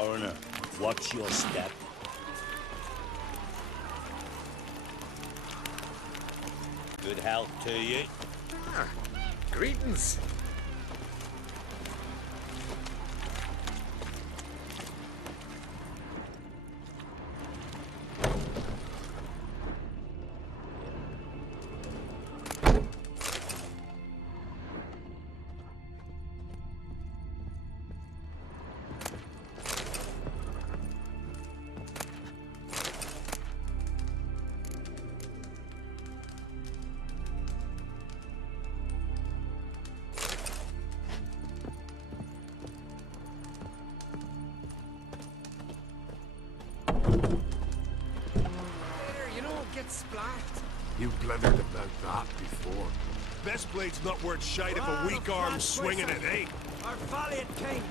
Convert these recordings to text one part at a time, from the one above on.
Foreigner, watch your step. Good health to you. Ah, greetings. You blundered about that before. Best blade's not worth shite if a weak arm's swinging it, eh? Our valiant king!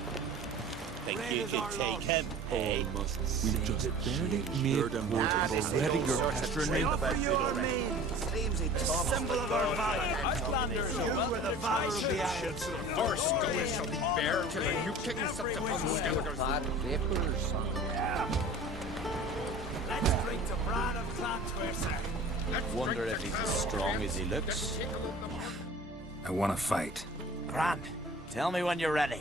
Think you could take him? Hey, We've just barely made them already you're pestering me. Offer you our mains! Symbol of our valor! Outlanders, you were the valor of the isles! Our story shall be bare till the new king sets upon Skellige's. Bad vapors. Let's drink to Bran of Clantwerser! wonder if he's as strong as he looks. I want to fight. Bran, tell me when you're ready.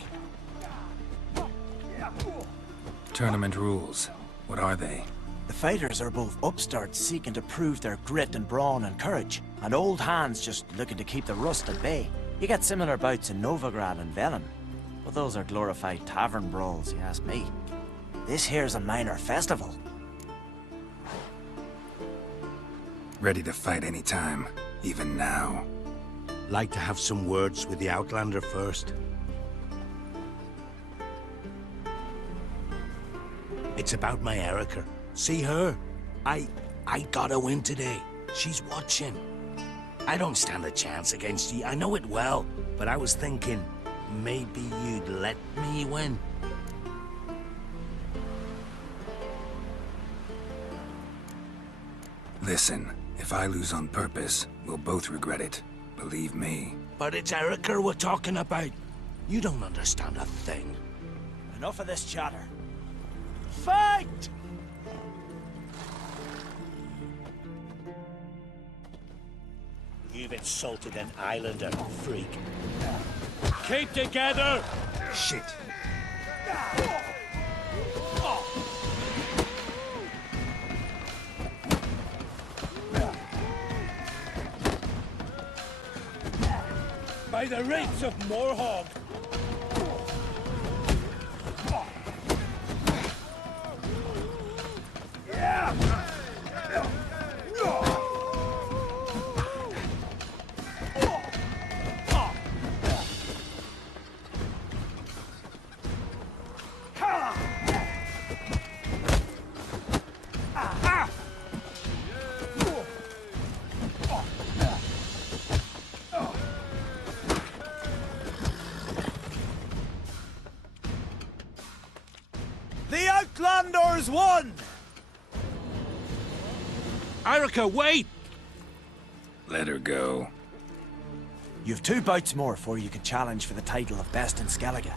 Tournament rules. What are they? The fighters are both upstarts seeking to prove their grit and brawn and courage, and old hands just looking to keep the rust at bay. You get similar bouts in Novigrad and Velen, but those are glorified tavern brawls, you ask me. This here's a minor festival. Ready to fight anytime, even now. Like to have some words with the Outlander first. It's about my Erica. See her? I got a win today. She's watching. I don't stand a chance against you. I know it well. But I was thinking, maybe you'd let me win. Listen, if I lose on purpose, we'll both regret it. Believe me. But it's Erica we're talking about. You don't understand a thing. Enough of this chatter. Fight! You've insulted an Islander, freak. Keep together! Shit. By the rates of Morhog! The Outlanders won! Erica, wait! Let her go. You've 2 bouts more before you can challenge for the title of Best in Skellige.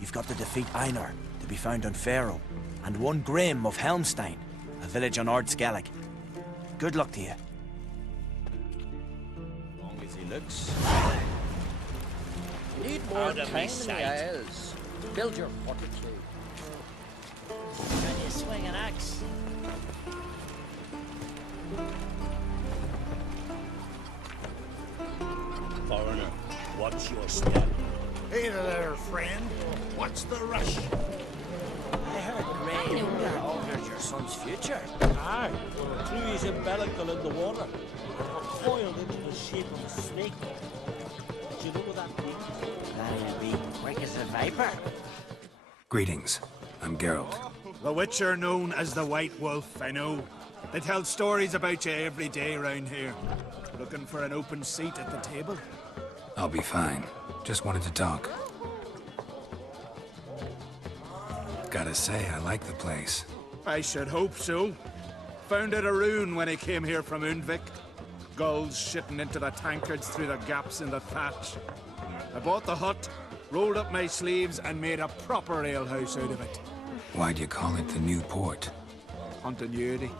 You've got to defeat Einar, to be found on Faroe, and 1 Grim of Helmstein, a village on Ard Skellig. Good luck to you. As long as he looks. Need more Out of time my in the sight. Isles to build your fortitude. Can you swing an axe? Foreigner, watch your step. Hey there, friend. What's the rush? I heard Gray altered your son's future. Aye, threw his umbilical in the water, coiled into the shape of a snake. Do you know what that means? Now you'll be quick as a viper. Greetings. I'm Geralt. The Witcher known as the White Wolf, I know. They tell stories about you every day around here. Looking for an open seat at the table? I'll be fine. Just wanted to talk. Gotta say, I like the place. I should hope so. Found it a rune when I came here from Undvik. Gulls shitting into the tankards through the gaps in the thatch. I bought the hut, rolled up my sleeves, and made a proper alehouse out of it. Why do you call it the New Port? Continuity.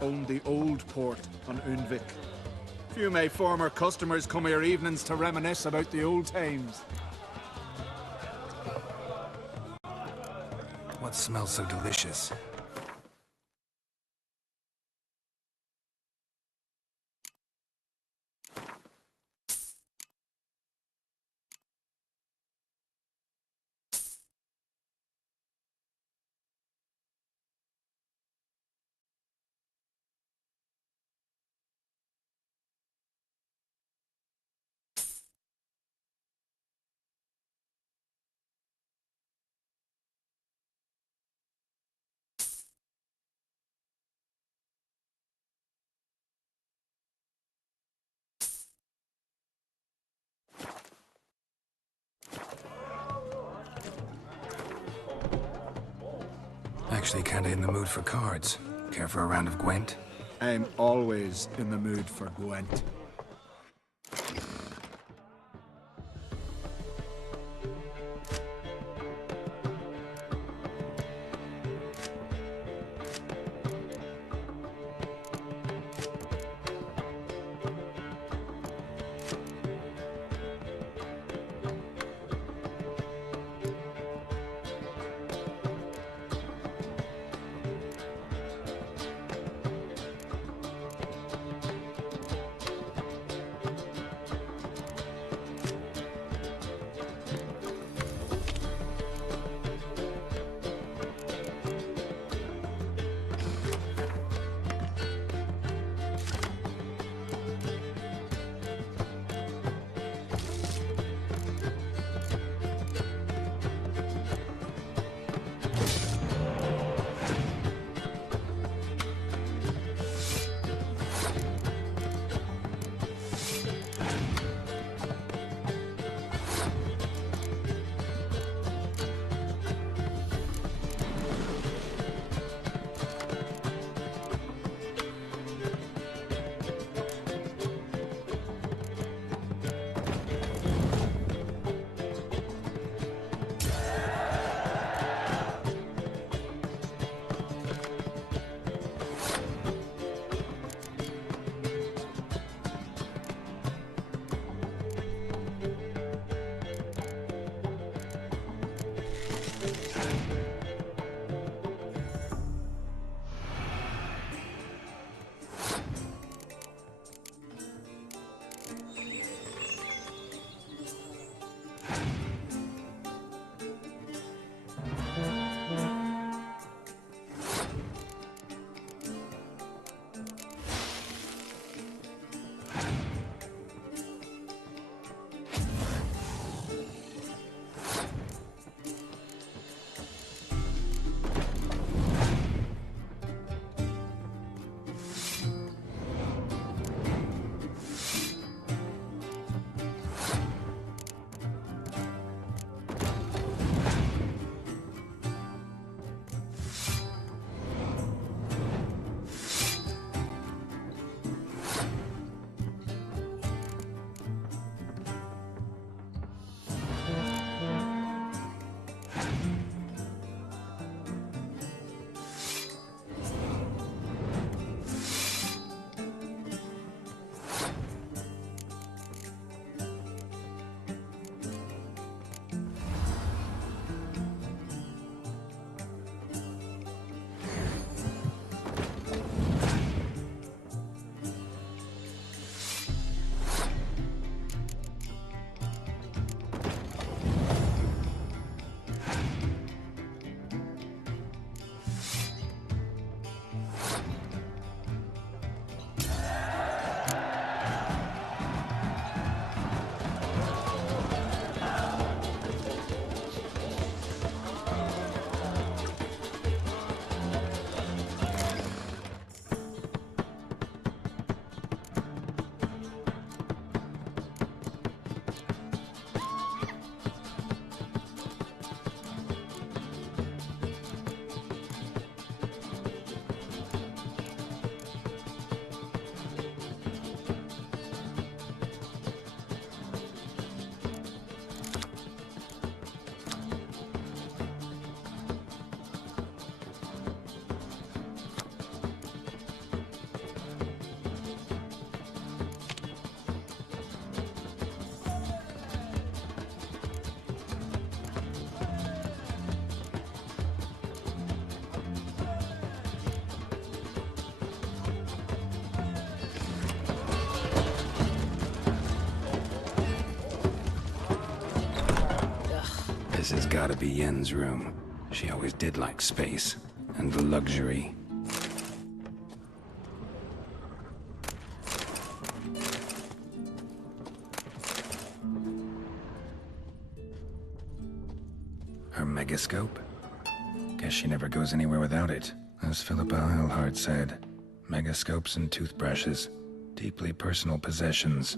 Owned the old port on Undvik. Few of my former customers come here evenings to reminisce about the old times. What smells so delicious? Actually kinda in the mood for cards. Care for a round of Gwent? I'm always in the mood for Gwent. This has gotta be Yen's room. She always did like space and luxury. Her megascope? Guess she never goes anywhere without it. As Philippa Eilhart said, megascopes and toothbrushes, deeply personal possessions.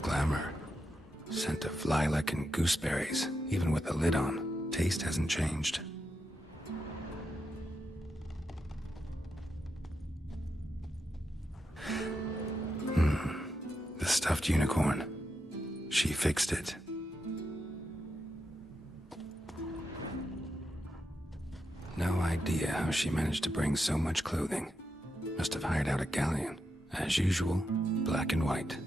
Glamour. Scent of lilac and gooseberries, even with the lid on. Taste hasn't changed. The stuffed unicorn. She fixed it. No idea how she managed to bring so much clothing. Must have hired out a galleon. As usual, black and white.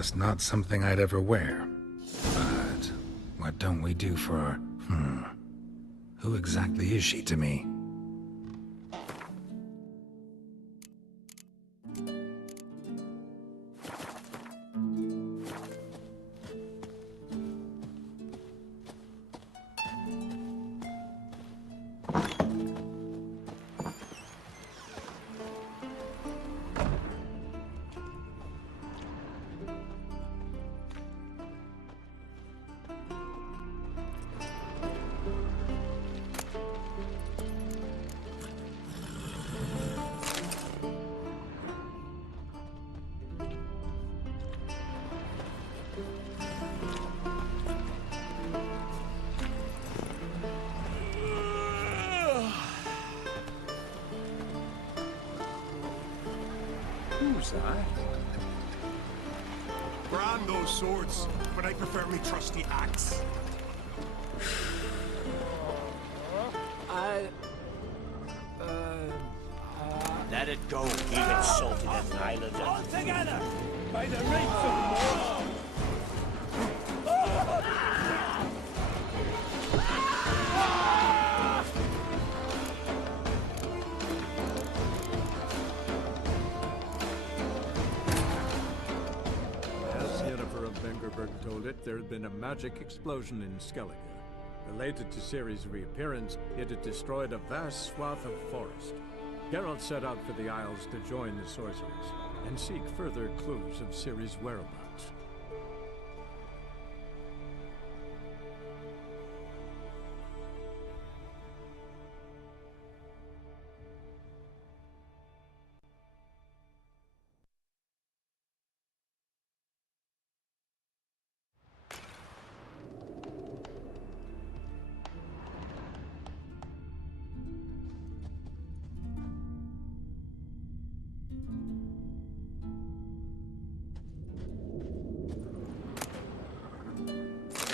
Just not something I'd ever wear. But what don't we do for our... Who exactly is she to me? Who's that? Brand those swords, but I prefer me trusty axe. Let it go, you insulted Islander. All together! By the rights of Mordor! As Yennefer of Vengerberg told it, there had been a magic explosion in Skellige. Related to Ciri's reappearance, it had destroyed a vast swath of forest. Geralt set out for the Isles to join the sorcerers and seek further clues of Ciri's whereabouts.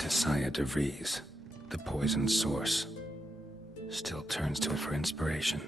Saya de Vries, the poison source, still turns to it for inspiration.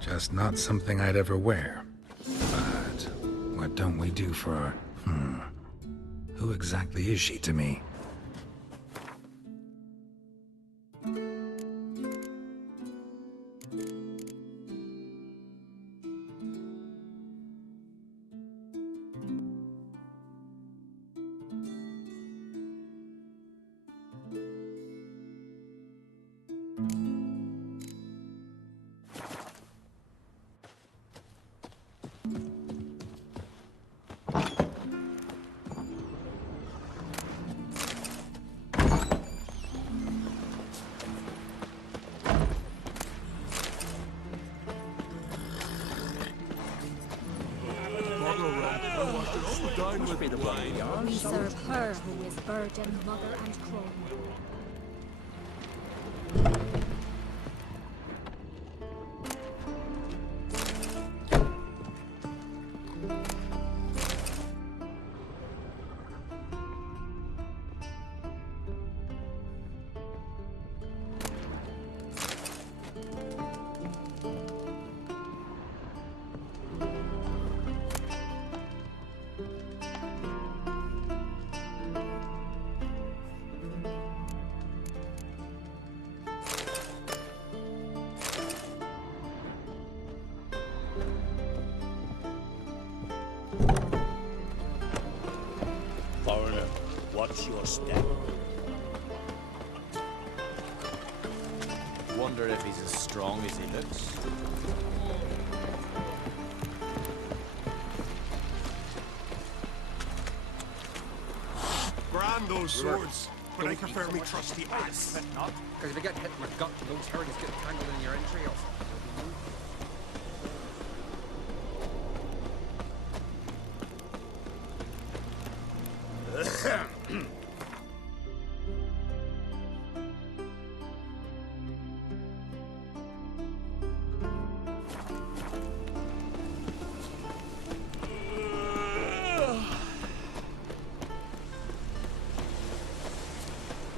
Just not something I'd ever wear. But what don't we do for our... Who exactly is she to me? We serve her who is burden, mother, and crone. Watch your step. Wonder if he's as strong as he looks. Grand those swords, but I prefer me trusty axe. Not, because if you get hit in the gut, those herrings get tangled in your entrails.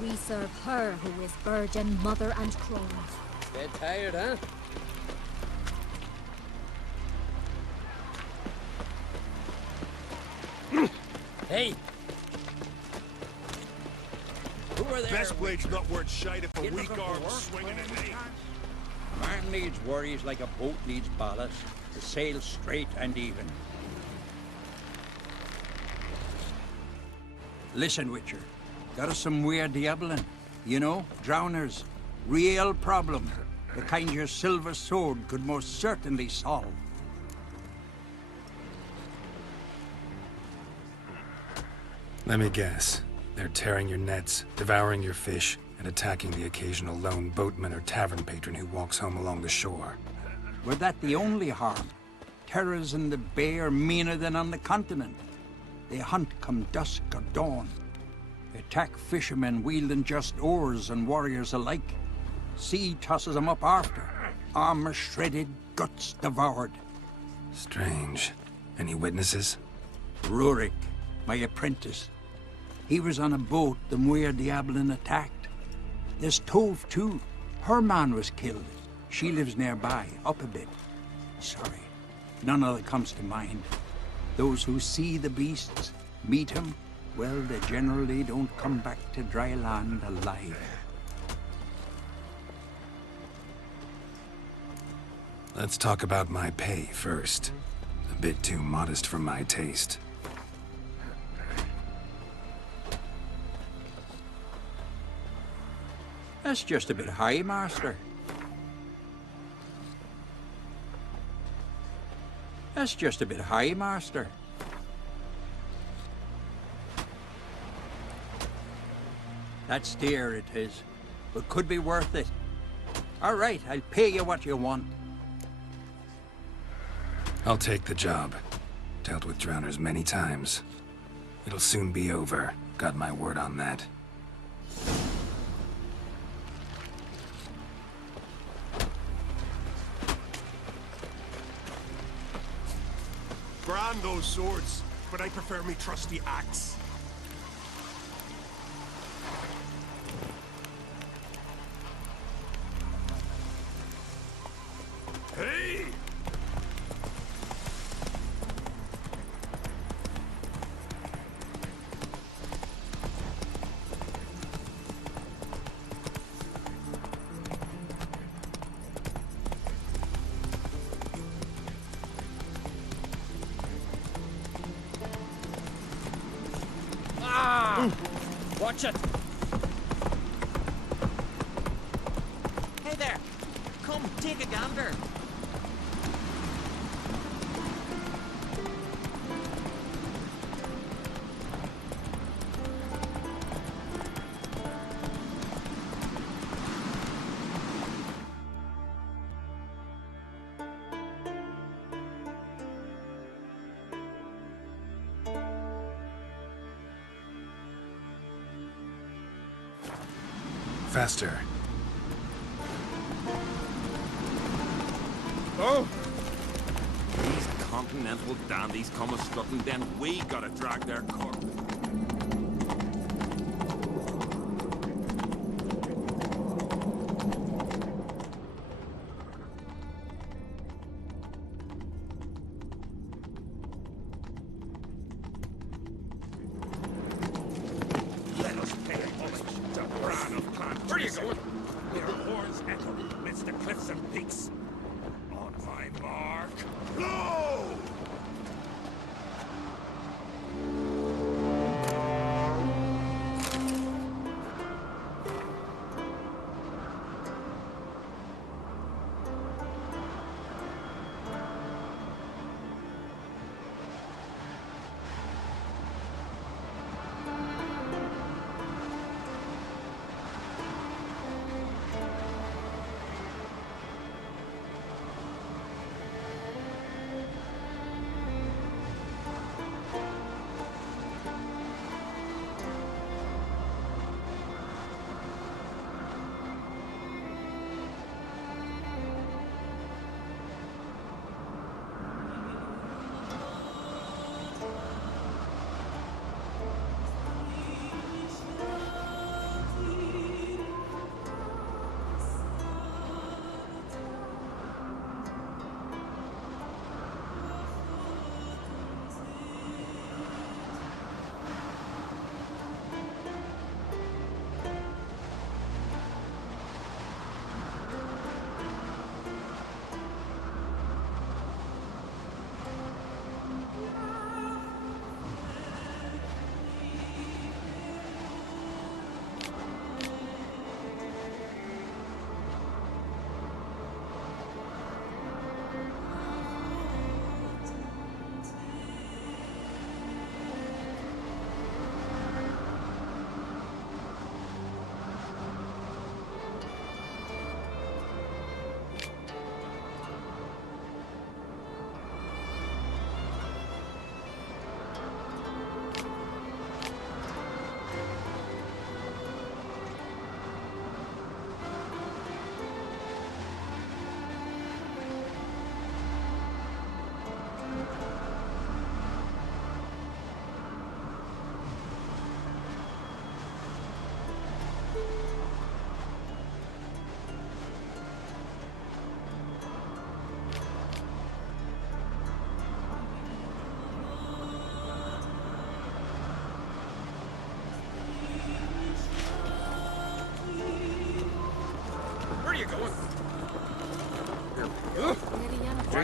We serve her who is virgin, mother, and crone. Bit tired, huh? Hey! Who are there? Best blade's not worth shite if a weak arm swinging at me. A man needs worries like a boat needs ballast to sail straight and even. Listen, Witcher. Got us some weird diabling. You know, drowners. Real problem. The kind your silver sword could most certainly solve. Let me guess. They're tearing your nets, devouring your fish, and attacking the occasional lone boatman or tavern patron who walks home along the shore. Were that the only harm? Terrors in the bay are meaner than on the continent. They hunt come dusk or dawn. Attack fishermen wielding just oars and warriors alike. Sea tosses them up after. Armor shredded, guts devoured. Strange. Any witnesses? Rurik, my apprentice. He was on a boat the Muir Diablin attacked. There's Tove, too. Her man was killed. She lives nearby, up a bit. Sorry, none other comes to mind. Those who see the beasts, meet him, well, they generally don't come back to dry land alive. Let's talk about my pay first. A bit too modest for my taste. That's just a bit high, Master. That's just a bit high, Master. That's dear, it is, but could be worth it. All right, I'll pay you what you want. I'll take the job. Dealt with drowners many times. It'll soon be over. Got my word on that. Grand those swords, but I prefer me trusty axe. Hey! Watch it! Hey there! Come, take a gander! Faster. Oh! These continental dandies come a strutting, then we gotta drag their corpse. Let us pay homage to Bran of Clan. Where are you going? Your horns echo amidst the cliffs and peaks. On my mark, blow!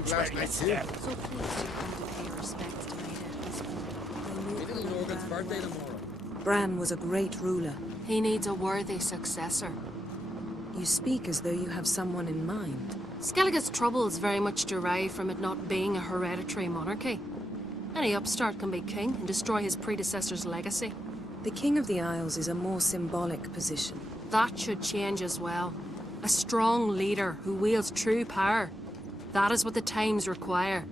drank last night, too. So pleased you come to pay respects to my dead husband. I knew Little Colonel Morgan's Bran birthday well. tomorrow. Bran was a great ruler. He needs a worthy successor. You speak as though you have someone in mind. Skellige's troubles very much derive from it not being a hereditary monarchy. Any upstart can be king and destroy his predecessor's legacy. The King of the Isles is a more symbolic position. That should change as well. A strong leader who wields true power. That is what the times require.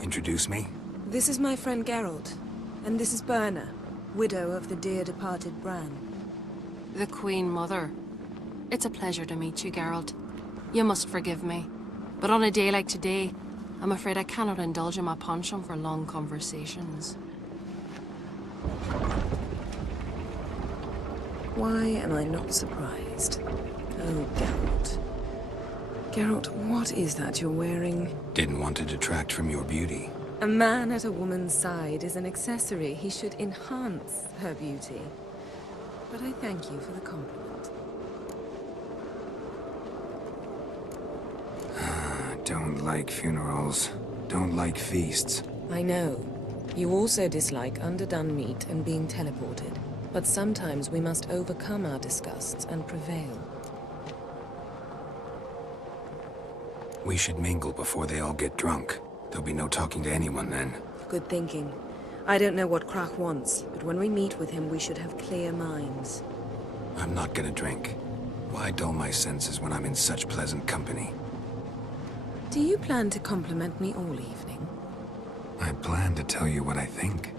Introduce me? This is my friend Geralt, and this is Birna, widow of the dear departed Bran. The Queen Mother. It's a pleasure to meet you, Geralt. You must forgive me. But on a day like today, I'm afraid I cannot indulge in my penchant for long conversations. Why am I not surprised? Oh, Geralt. Geralt, what is that you're wearing? Didn't want to detract from your beauty. A man at a woman's side is an accessory. He should enhance her beauty. But I thank you for the compliment. Don't like funerals. Don't like feasts. I know. You also dislike underdone meat and being teleported. But sometimes we must overcome our disgusts and prevail. We should mingle before they all get drunk. There'll be no talking to anyone then. Good thinking. I don't know what Krach wants, but when we meet with him, we should have clear minds. I'm not gonna drink. Why dull my senses when I'm in such pleasant company? Do you plan to compliment me all evening? I plan to tell you what I think.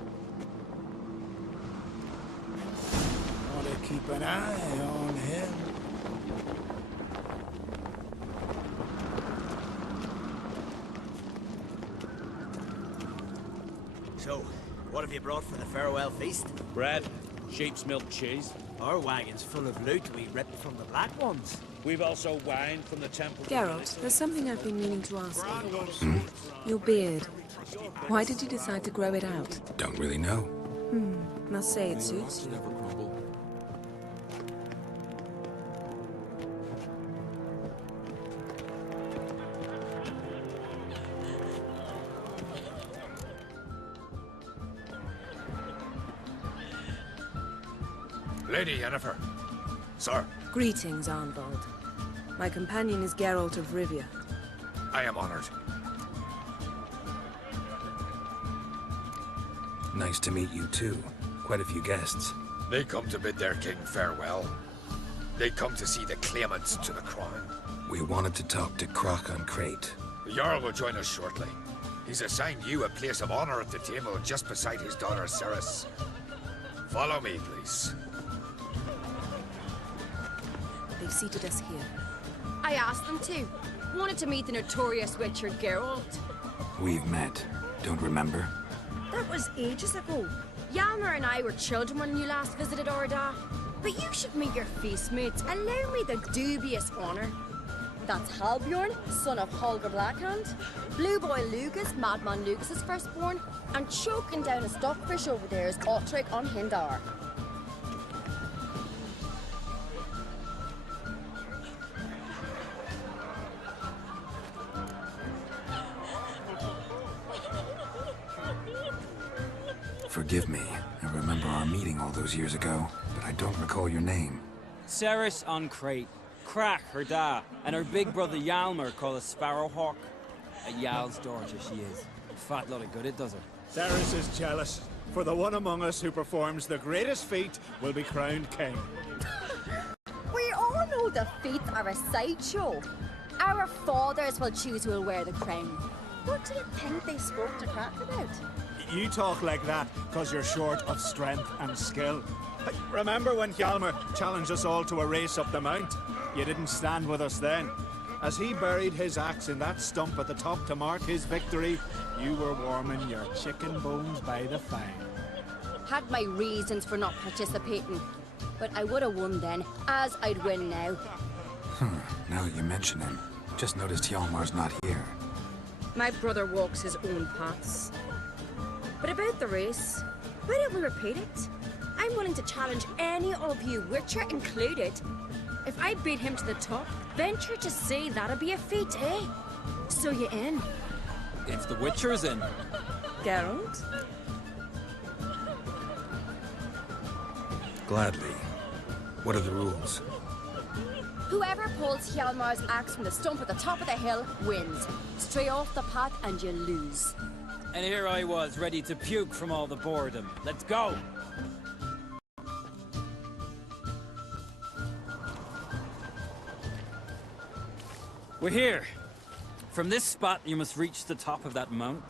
Want to keep an eye on him. So, what have you brought for the farewell feast? Bread, sheep's milk cheese. Our wagon's full of loot we ripped from the Black Ones. We've also wine from the temple. Geralt, there's something I've been meaning to ask you. Your beard. Why did you decide to grow it out? Don't really know. Must say it suits you. Lady Yennefer. Sir, Greetings, Arnvald. My companion is Geralt of Rivia. I am honored. Nice to meet you too. Quite a few guests. They come to bid their king farewell. They come to see the claimants to the crown. We wanted to talk to Krach on Crate. The Jarl will join us shortly. He's assigned you a place of honor at the table just beside his daughter Cerys. Follow me, please. They've seated us here. I asked them to. Wanted to meet the notorious Witcher Geralt. We've met. Don't remember? That was ages ago. Yalmer and I were children when you last visited Orda. But you should meet your feast mates. Allow me the dubious honor. That's Halbjorn, son of Holger Blackhand. Blue Boy Lugas, Madman Lugas' firstborn. And choking down a stockfish over there is Otrek on Hindar. Forgive me. I remember our meeting all those years ago, but I don't recall your name. Cerys on Crate. Krach, her da, and her big brother Yalmer called a Sparrowhawk. A Jarl's daughter she is. Fat lot of good it does her. Cerys is jealous, for the one among us who performs the greatest feat will be crowned king. We all know the feats are a sideshow. Our fathers will choose who will wear the crown. What do you think they spoke to Krach about? You talk like that because you're short of strength and skill. Remember when Hjalmar challenged us all to a race up the mount? You didn't stand with us then. As he buried his axe in that stump at the top to mark his victory, you were warming your chicken bones by the fire. Had my reasons for not participating, but I would have won then, as I'd win now. Now that you mention him, just noticed Hjalmar's not here. My brother walks his own paths. But about the race, why don't we repeat it? I'm willing to challenge any of you, Witcher included. If I beat him to the top, venture to say that'd be a feat, eh? So you in? If the Witcher's in. Geralt? Gladly. What are the rules? Whoever pulls Hjalmar's axe from the stump at the top of the hill wins. Stray off the path and you lose. And here I was, ready to puke from all the boredom. Let's go! We're here. From this spot, you must reach the top of that mount.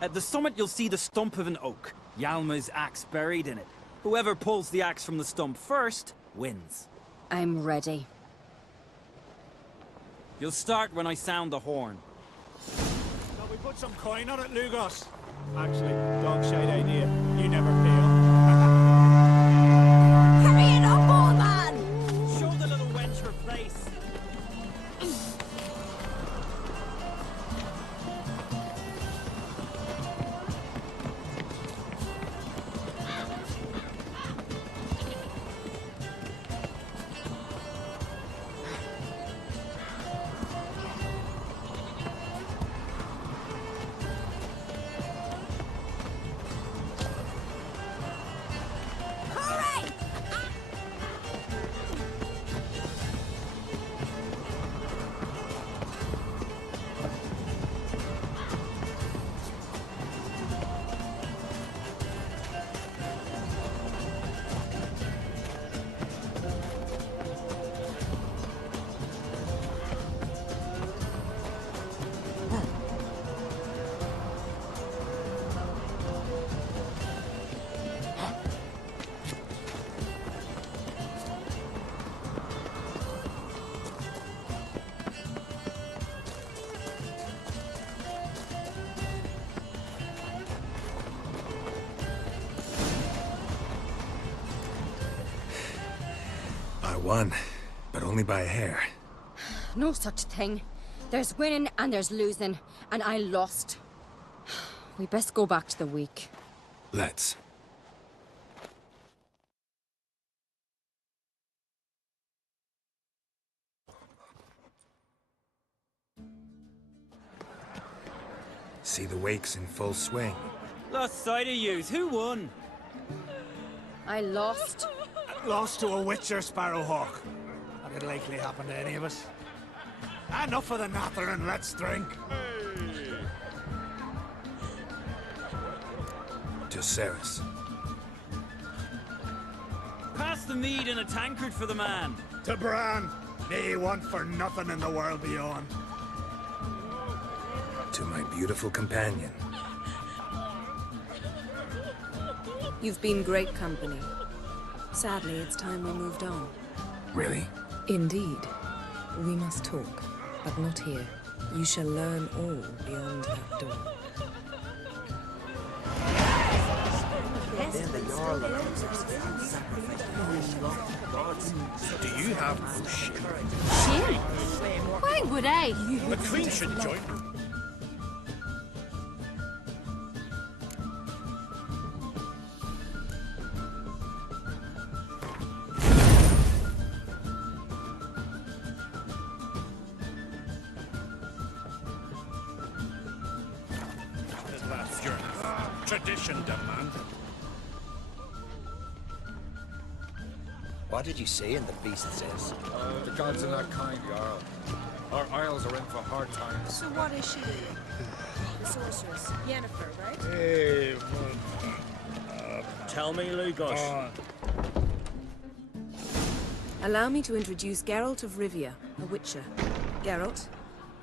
At the summit, you'll see the stump of an oak. Hjalmar's axe buried in it. Whoever pulls the axe from the stump first, wins. I'm ready. You'll start when I sound the horn. Shall we put some coin on it, Lugos? Actually, dog shite idea. You never pay up. Hurry it up, old man! Show the little wench her place. I won, but only by a hair. No such thing. There's winning and there's losing, and I lost. We best go back to the week. Let's. See the wakes in full swing. Lost sight of yous. Who won? I lost. Lost to a Witcher, Sparrowhawk. That'd likely happen to any of us. Enough of the natter and let's drink. To Cerys. Pass the mead in a tankard for the man. To Bran. May he want for nothing in the world beyond. To my beautiful companion. You've been great company. Sadly, it's time we moved on. Really? Indeed. We must talk, but not here. You shall learn all beyond that door. Do you have no shame? Shame? Why would I? The Queen should join. That's your tradition, demand. What did you say in the beast says? The gods are not kind, Jarl. Our isles are in for hard times. So what is she? The sorceress. Yennefer, right? Hey, tell me, Lugos. Allow me to introduce Geralt of Rivia, a Witcher. Geralt,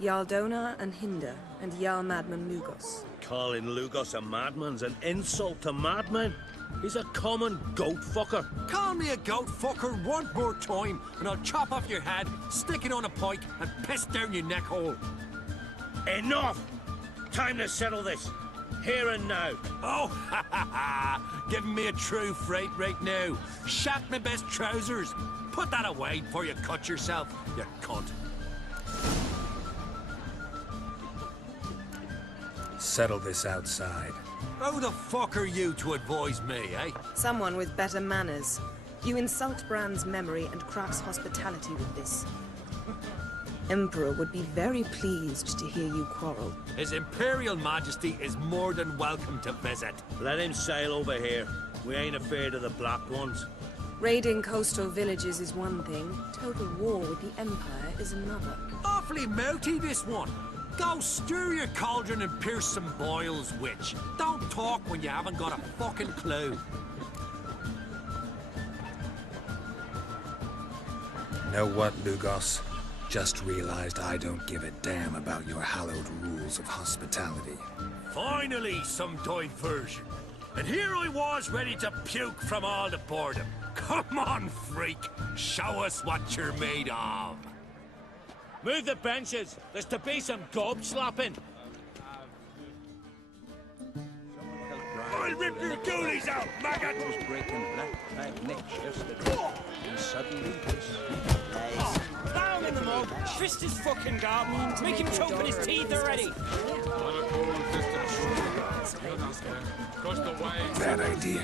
Jarl Donar and Hinder, and Jarl Madman Lugos. Calling Lugos a madman's an insult to madmen. He's a common goat fucker. Call me a goat fucker one more time, and I'll chop off your head, stick it on a pike, and piss down your neck hole. Enough! Time to settle this. Here and now. Oh, ha ha ha! Giving me a true fright right now. Shat my best trousers. Put that away before you cut yourself, you cunt. Settle this outside. Who the fuck are you to advise me, eh? Someone with better manners. You insult Bran's memory and Crach's hospitality with this. Emperor would be very pleased to hear you quarrel. His Imperial Majesty is more than welcome to visit. Let him sail over here. We ain't afraid of the Black Ones. Raiding coastal villages is one thing. Total war with the Empire is another. Awfully mouty, this one. Go stir your cauldron and pierce some boils, witch. Don't talk when you haven't got a fucking clue. Know what, Lugos? Just realized I don't give a damn about your hallowed rules of hospitality. Finally, some diversion. And here I was ready to puke from all the boredom. Come on, freak. Show us what you're made of. Move the benches. There's to be some gob slapping. I'll rip your ghoulies out, maggot! Was breaking black necks yesterday. And suddenly this. Down in the mug. Twist his fucking gob. Make him choke with his teeth already. Bad idea.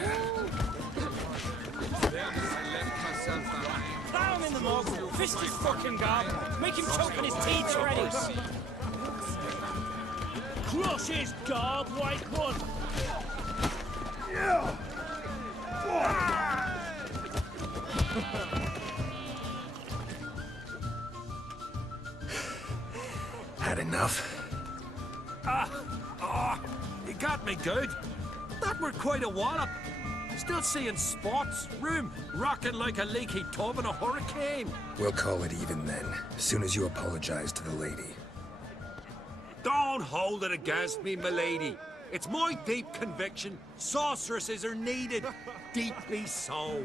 Down in the mug. Twist his fucking gob. Make him choke with his teeth already. Crush his gob, white one. Had enough? You got me good. That were quite a wallop. Still seeing spots, room rocking like a leaky tub in a hurricane. We'll call it even then, as soon as you apologize to the lady. Don't hold it against me, milady. It's my deep conviction sorceresses are needed. Deeply so.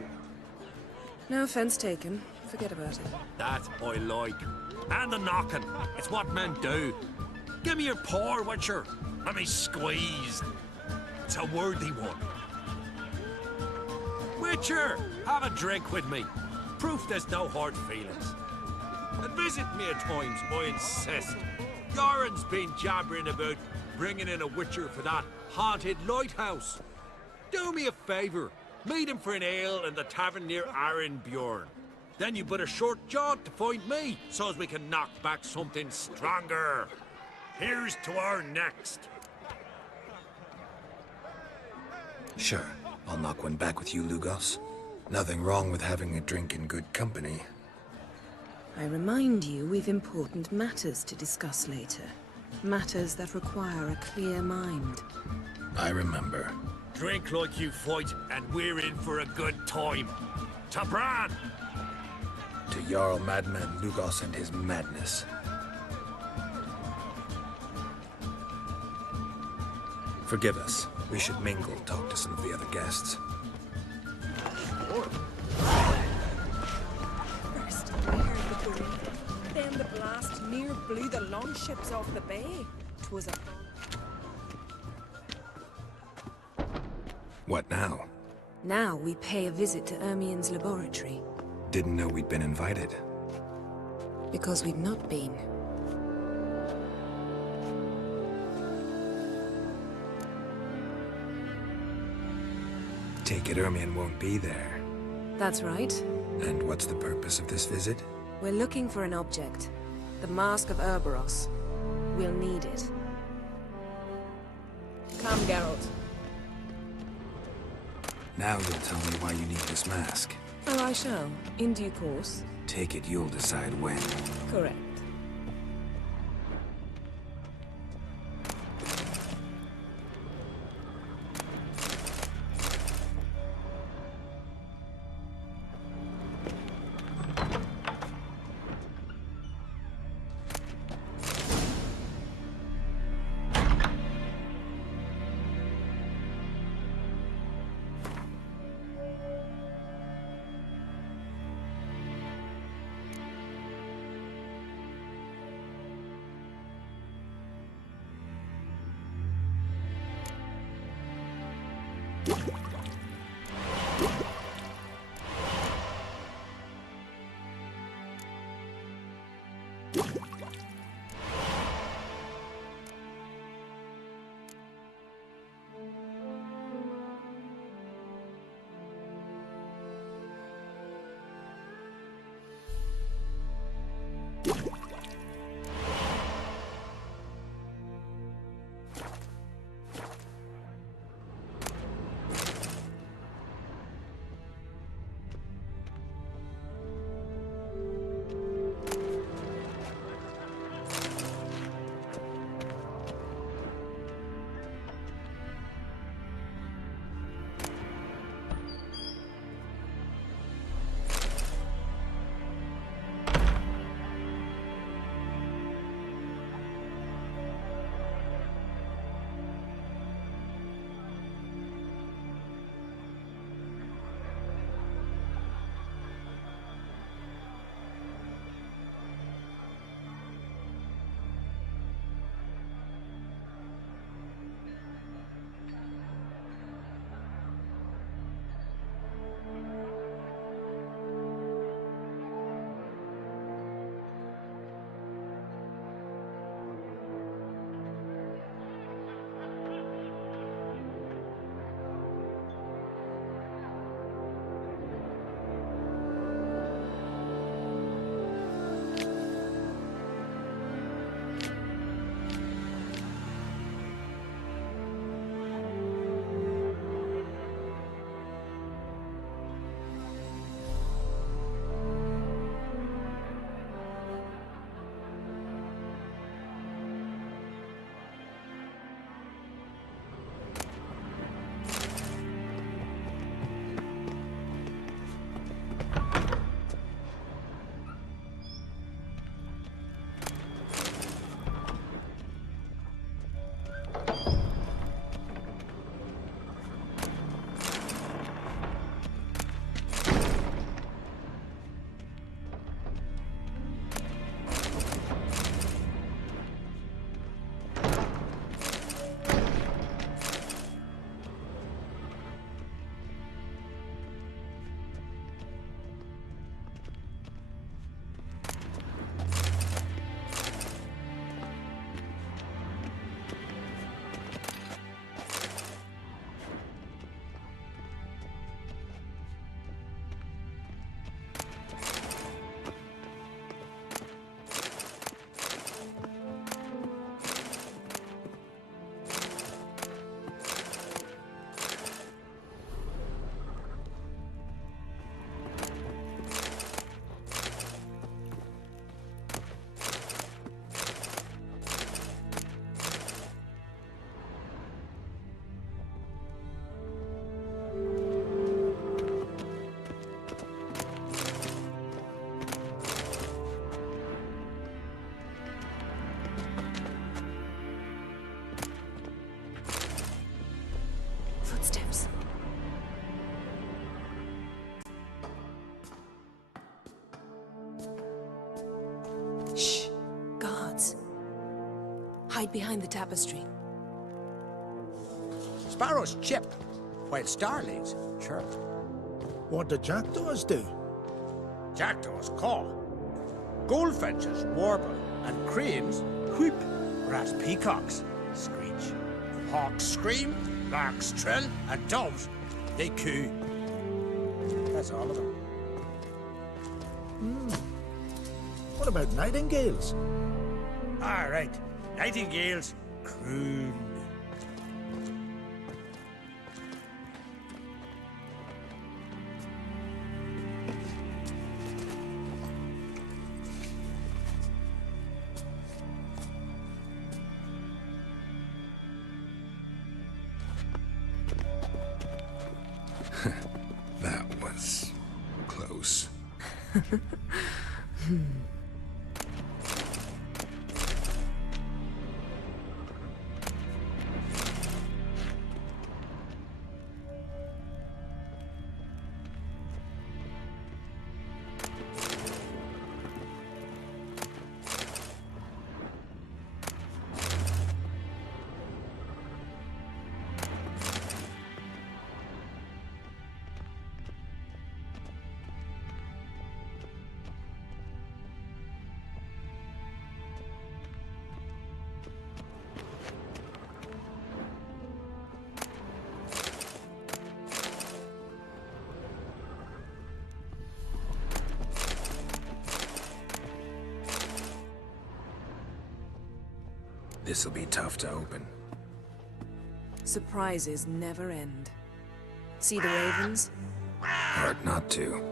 No offense taken. Forget about it. That I like. And the knocking. It's what men do. Give me your paw, Witcher. Let me squeeze. It's a worthy one. Witcher, have a drink with me. Proof there's no hard feelings. And visit me at times, I insist. Yoren's been jabbering about bringing in a Witcher for that haunted lighthouse. Do me a favour. Meet him for an ale in the tavern near Arenbjorn. Then you but a short jaunt to find me, so as we can knock back something stronger. Here's to our next. Sure, I'll knock one back with you, Lugos. Nothing wrong with having a drink in good company. I remind you we've important matters to discuss later. Matters that require a clear mind. I remember. Drink like you fight, and we're in for a good time. To Bran! To Jarl Madman Lugos and his madness. Forgive us. We should mingle, talk to some of the other guests. First, I heard the boom. Then the blast near blew the longships off the bay. 'Twas a... What now? Now we pay a visit to Ermien's laboratory. Didn't know we'd been invited. Because we've not been. Take it Ermien won't be there. That's right. And what's the purpose of this visit? We're looking for an object. The Mask of Urboros. We'll need it. Come, Geralt. Now you'll tell me why you need this mask. Oh, I shall. In due course. Take it you'll decide when. Correct. Hide behind the tapestry. Sparrows chip, while starlings chirp. What do jackdaws do? Jackdaws caw. Goldfinches warble, and cranes whoop, whereas peacocks screech. Hawks scream, larks trill, and doves, they coo. That's all of them. What about nightingales? All right, nightingales croon. That was close. This'll be tough to open. Surprises never end. See the ravens? Hard not to.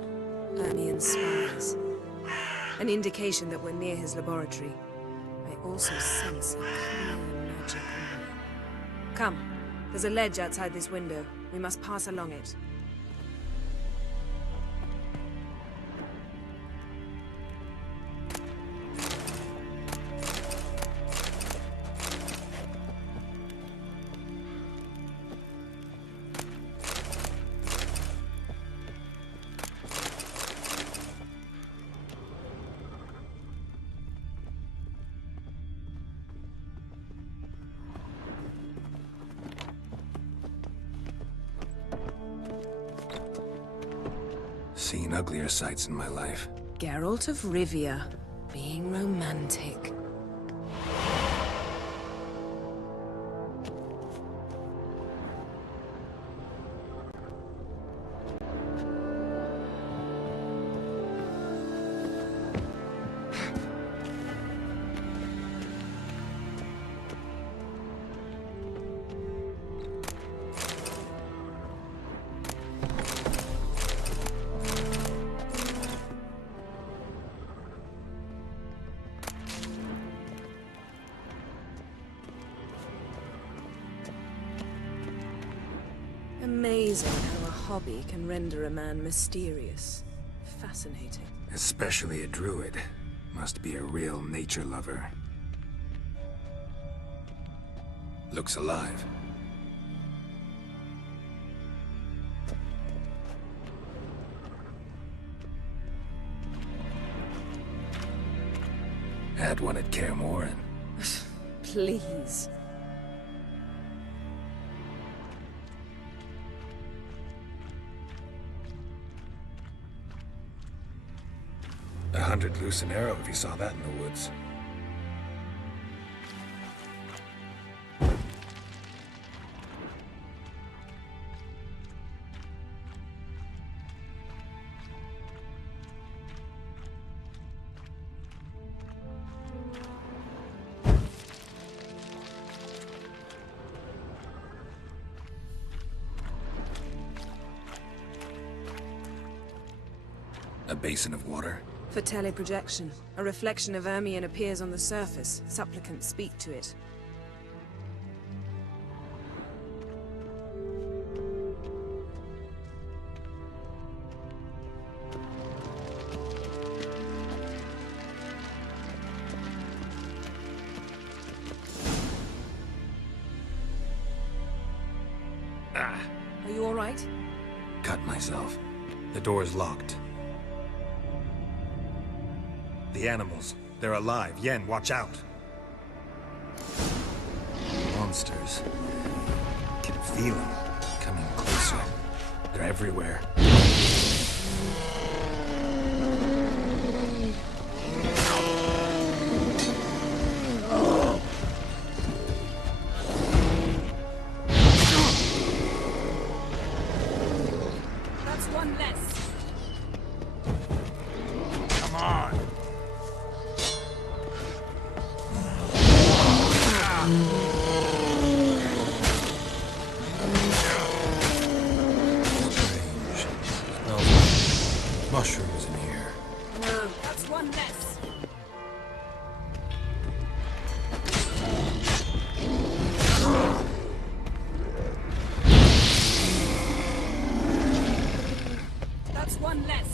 Ermion spies. An indication that we're near his laboratory. I also sense a clear magic aura. Come. There's a ledge outside this window. We must pass along it. Seen uglier sights in my life. Geralt of Rivia, being romantic. Amazing how a hobby can render a man mysterious. Fascinating. Especially a druid. Must be a real nature lover. Looks alive. Had one at Kaer Morhen. Please. $100 loose an arrow if you saw that in the woods. A basin of water. For teleprojection, a reflection of Ermion appears on the surface. Supplicants speak to it. Ah! Are you all right? Cut myself. The door's locked. The animals. They're alive. Yen, watch out. monsters. Can feel them coming closer. They're everywhere. That's one less. Come on. Mushrooms in here. No, that's one less. That's one less.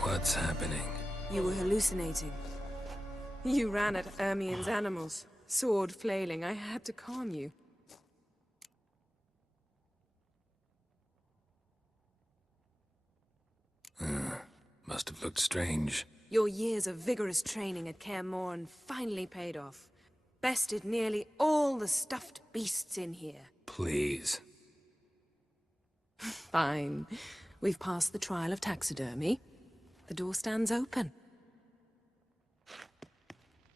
What's happening? You were hallucinating. You ran at Ermien's animals, sword flailing. I had to calm you. Must have looked strange. Your years of vigorous training at Kaer Morhen finally paid off. Bested nearly all the stuffed beasts in here. Please. Fine. We've passed the trial of taxidermy. The door stands open.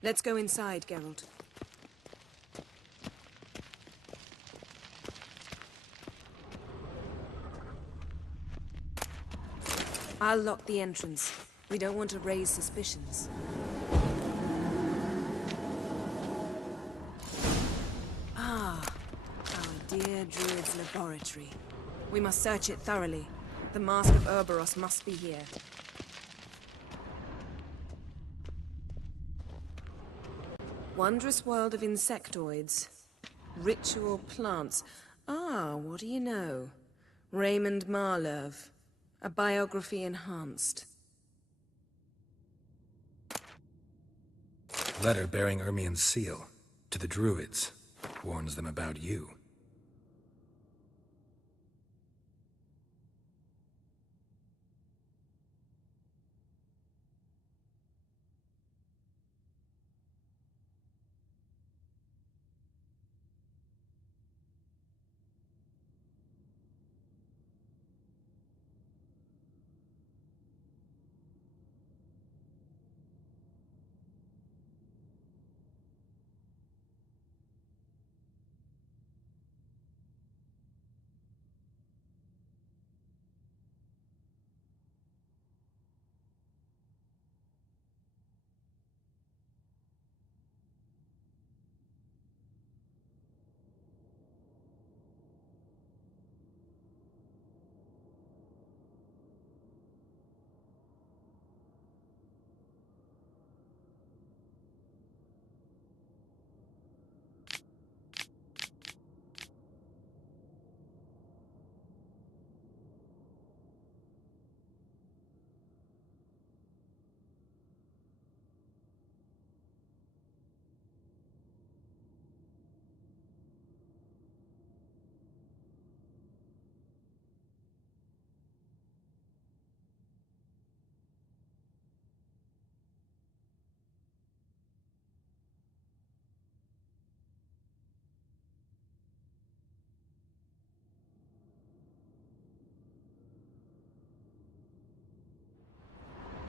Let's go inside, Geralt. I'll lock the entrance. We don't want to raise suspicions. Ah, our dear Druid's laboratory. We must search it thoroughly. The Mask of Ouroboros must be here. Wondrous world of insectoids. Ritual plants. Ah, what do you know? Raymond Marlev. A biography enhanced. Letter bearing Ermien's seal. To the Druids. Warns them about you.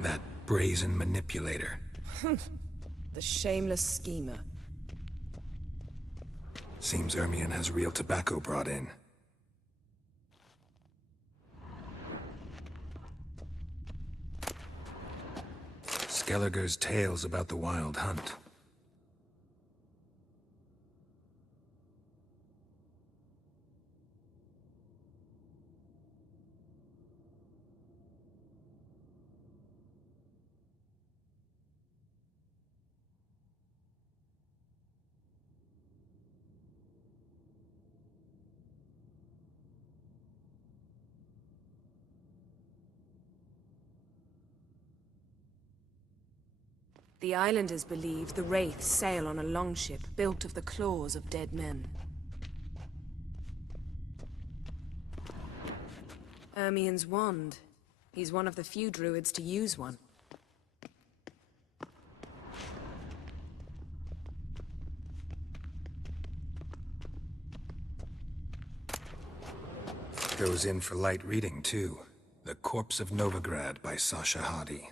That brazen manipulator. The shameless schemer. Seems Ermien has real tobacco brought in. Skellige's tales about the Wild Hunt. The islanders believe the Wraiths sail on a longship built of the claws of dead men. Ermien's wand. He's one of the few druids to use one. Goes in for light reading, too. The Corpse of Novigrad by Sasha Hadi.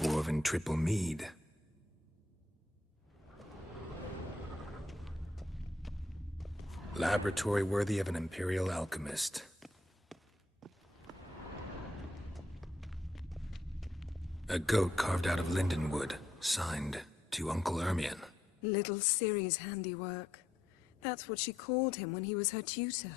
Dwarven triple mead. Laboratory worthy of an imperial alchemist. A goat carved out of lindenwood, signed to Uncle Ermion. Little Ciri's handiwork. That's what she called him when he was her tutor.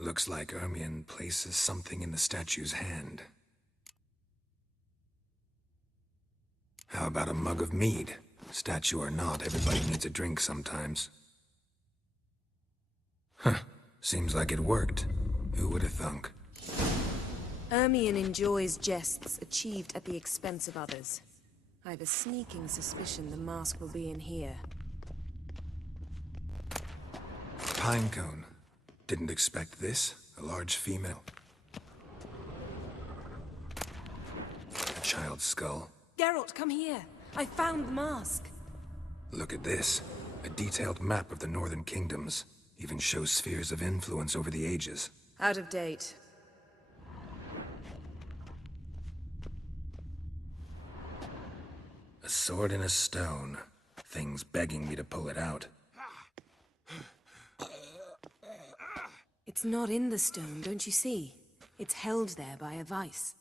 Looks like Ermion places something in the statue's hand. How about a mug of mead? Statue or not, everybody needs a drink sometimes. Huh. Seems like it worked. Who would have thunk? Ermion enjoys jests achieved at the expense of others. I've a sneaking suspicion the mask will be in here. Pinecone. Didn't expect this. A large female. A child's skull. Geralt, come here. I found the mask. Look at this. A detailed map of the Northern Kingdoms. Even shows spheres of influence over the ages. Out of date. A sword in a stone. Things begging me to pull it out. It's not in the stone, don't you see? It's held there by a vice.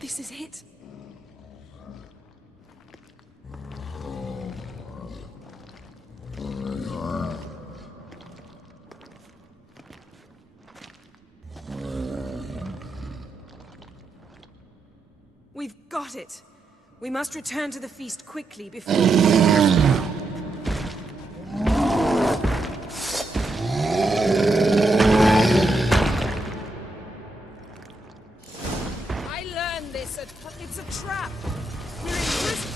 This is it. We've got it. We must return to the feast quickly before... It's a trap! We're in prison!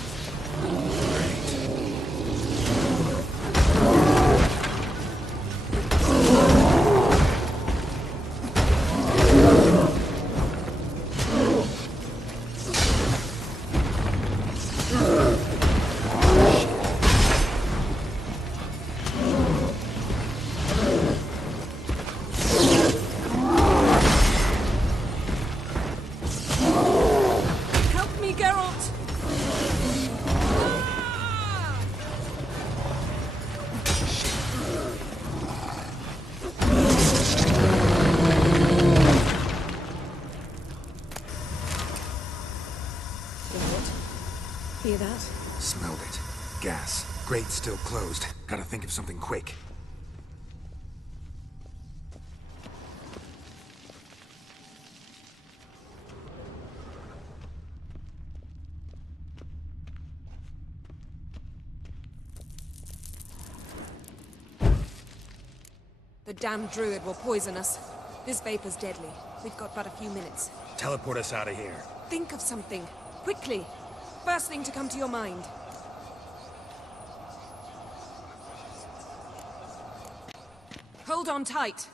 Hear that? Smelled it. Gas. Grate's still closed. Gotta think of something quick. The damned druid will poison us. This vapor's deadly. We've got but a few minutes. Teleport us out of here. Think of something. Quickly. First thing to come to your mind. Hold on tight.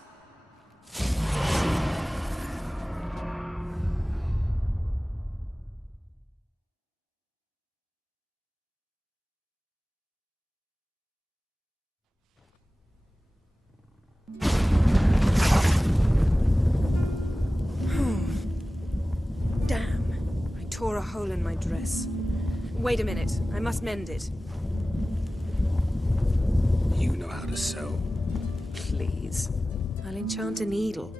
Damn. I tore a hole in my dress. Wait a minute. I must mend it. You know how to sew. Please. I'll enchant a needle.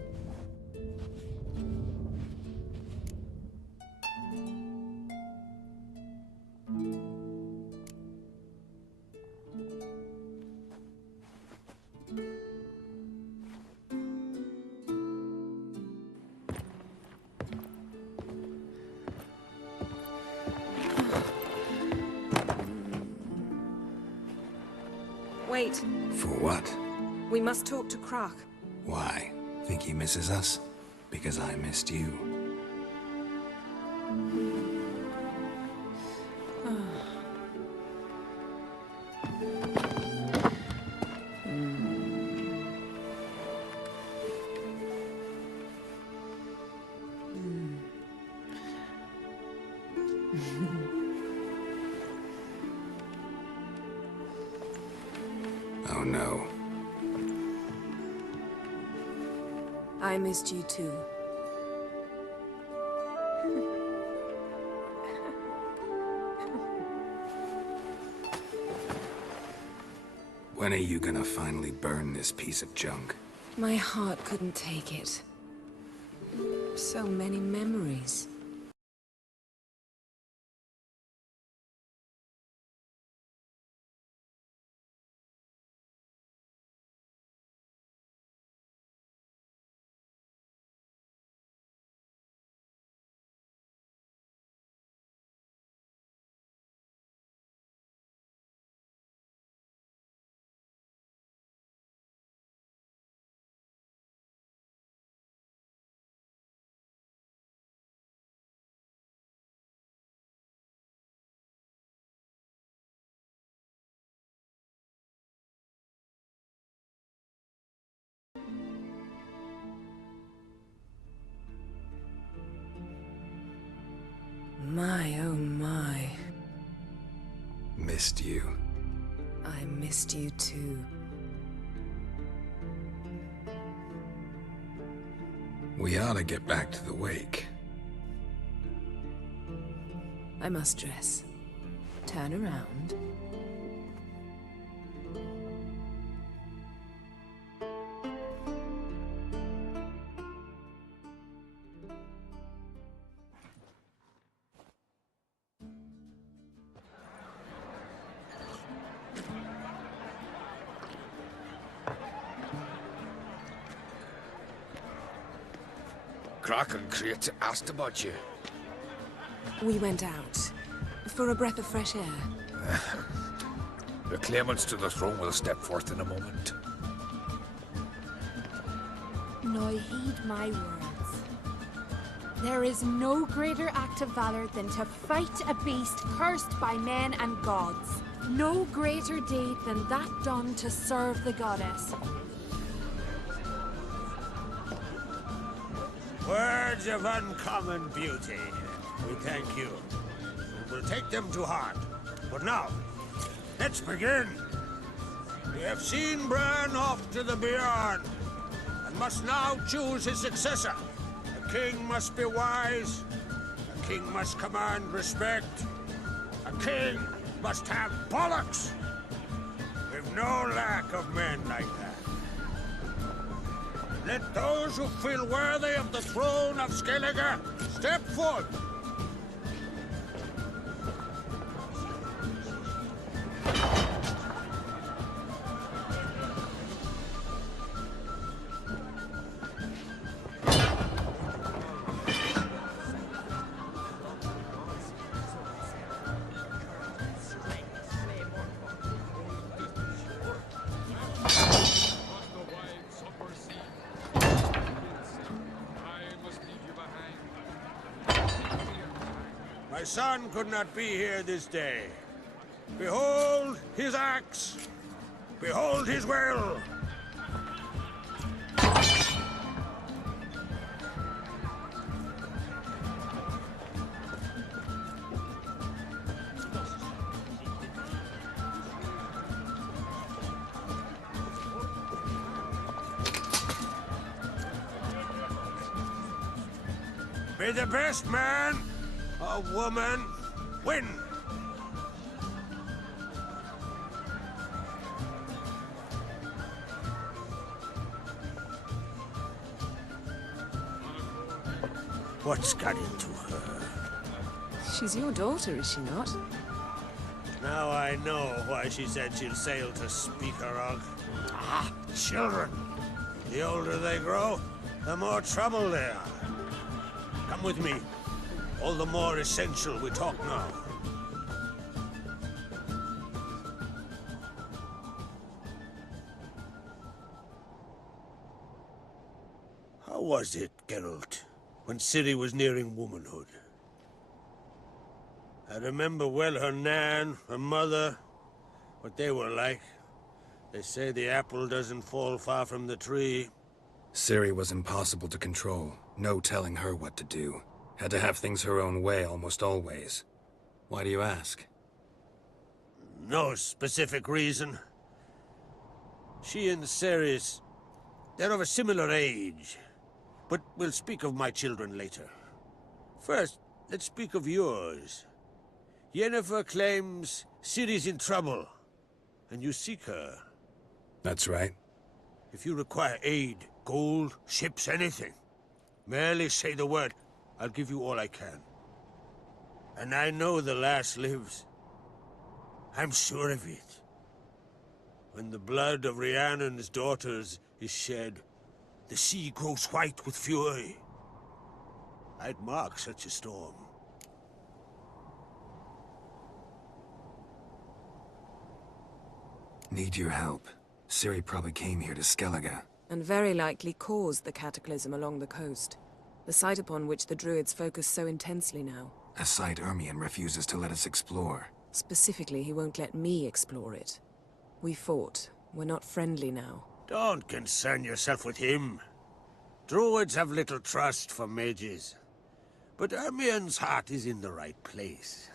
Wait. For what? We must talk to Croc. Why? Think he misses us? Because I missed you. Oh no. I missed you too. When are you gonna finally burn this piece of junk? My heart couldn't take it. So many memories. My, oh my. Missed you. I missed you too. We ought to get back to the wake. I must dress. Turn around. Kraken Crate asked about you. We went out. For a breath of fresh air. The claimants to the throne will step forth in a moment. Now heed my words. There is no greater act of valor than to fight a beast cursed by men and gods. No greater deed than that done to serve the goddess. Words of uncommon beauty. We thank you. We'll take them to heart. But now, let's begin. We have seen Bran off to the beyond, and must now choose his successor. A king must be wise. A king must command respect. A king must have bollocks. We've no lack of men like that. Let those who feel worthy of the throne of Skellige step forth. My son could not be here this day. Behold his axe. Behold his will. May the best man or woman win. What's got into her? She's your daughter, is she not? Now I know why she said she'll sail to Speakerog. Ah, children. The older they grow, the more trouble they are. Come with me. All the more essential we talk now. How was it, Geralt, when Ciri was nearing womanhood? I remember well her nan, her mother, what they were like. They say the apple doesn't fall far from the tree. Ciri was impossible to control. No telling her what to do. Had to have things her own way almost always. Why do you ask? No specific reason. She and Ceres, they're of a similar age. But we'll speak of my children later. First, let's speak of yours. Yennefer claims Ciri's in trouble, and you seek her. That's right. If you require aid, gold, ships, anything, merely say the word. I'll give you all I can. And I know the lass lives. I'm sure of it. When the blood of Rhiannon's daughters is shed, the sea grows white with fury. I'd mark such a storm. Need your help. Ciri probably came here to Skellige. And very likely caused the cataclysm along the coast. The site upon which the Druids focus so intensely now. A site Ermion refuses to let us explore. Specifically, he won't let me explore it. We fought. We're not friendly now. Don't concern yourself with him. Druids have little trust for mages. But Ermien's heart is in the right place.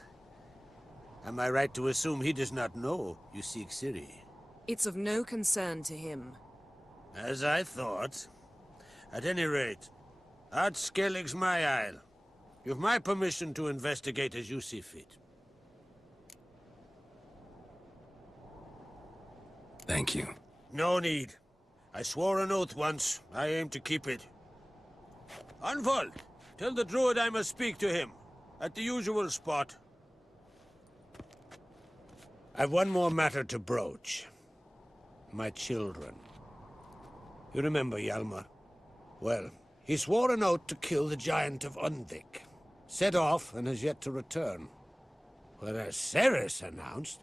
Am I right to assume he does not know you seek Ciri? It's of no concern to him. As I thought. At any rate, Ard Skellig's my isle. You've my permission to investigate as you see fit. Thank you. No need. I swore an oath once. I aim to keep it. Anvald, tell the druid I must speak to him. At the usual spot. I've one more matter to broach. My children. You remember Hjalmar? Well, he swore an oath to kill the Giant of Undvik. Set off and has yet to return. Whereas Cerys announced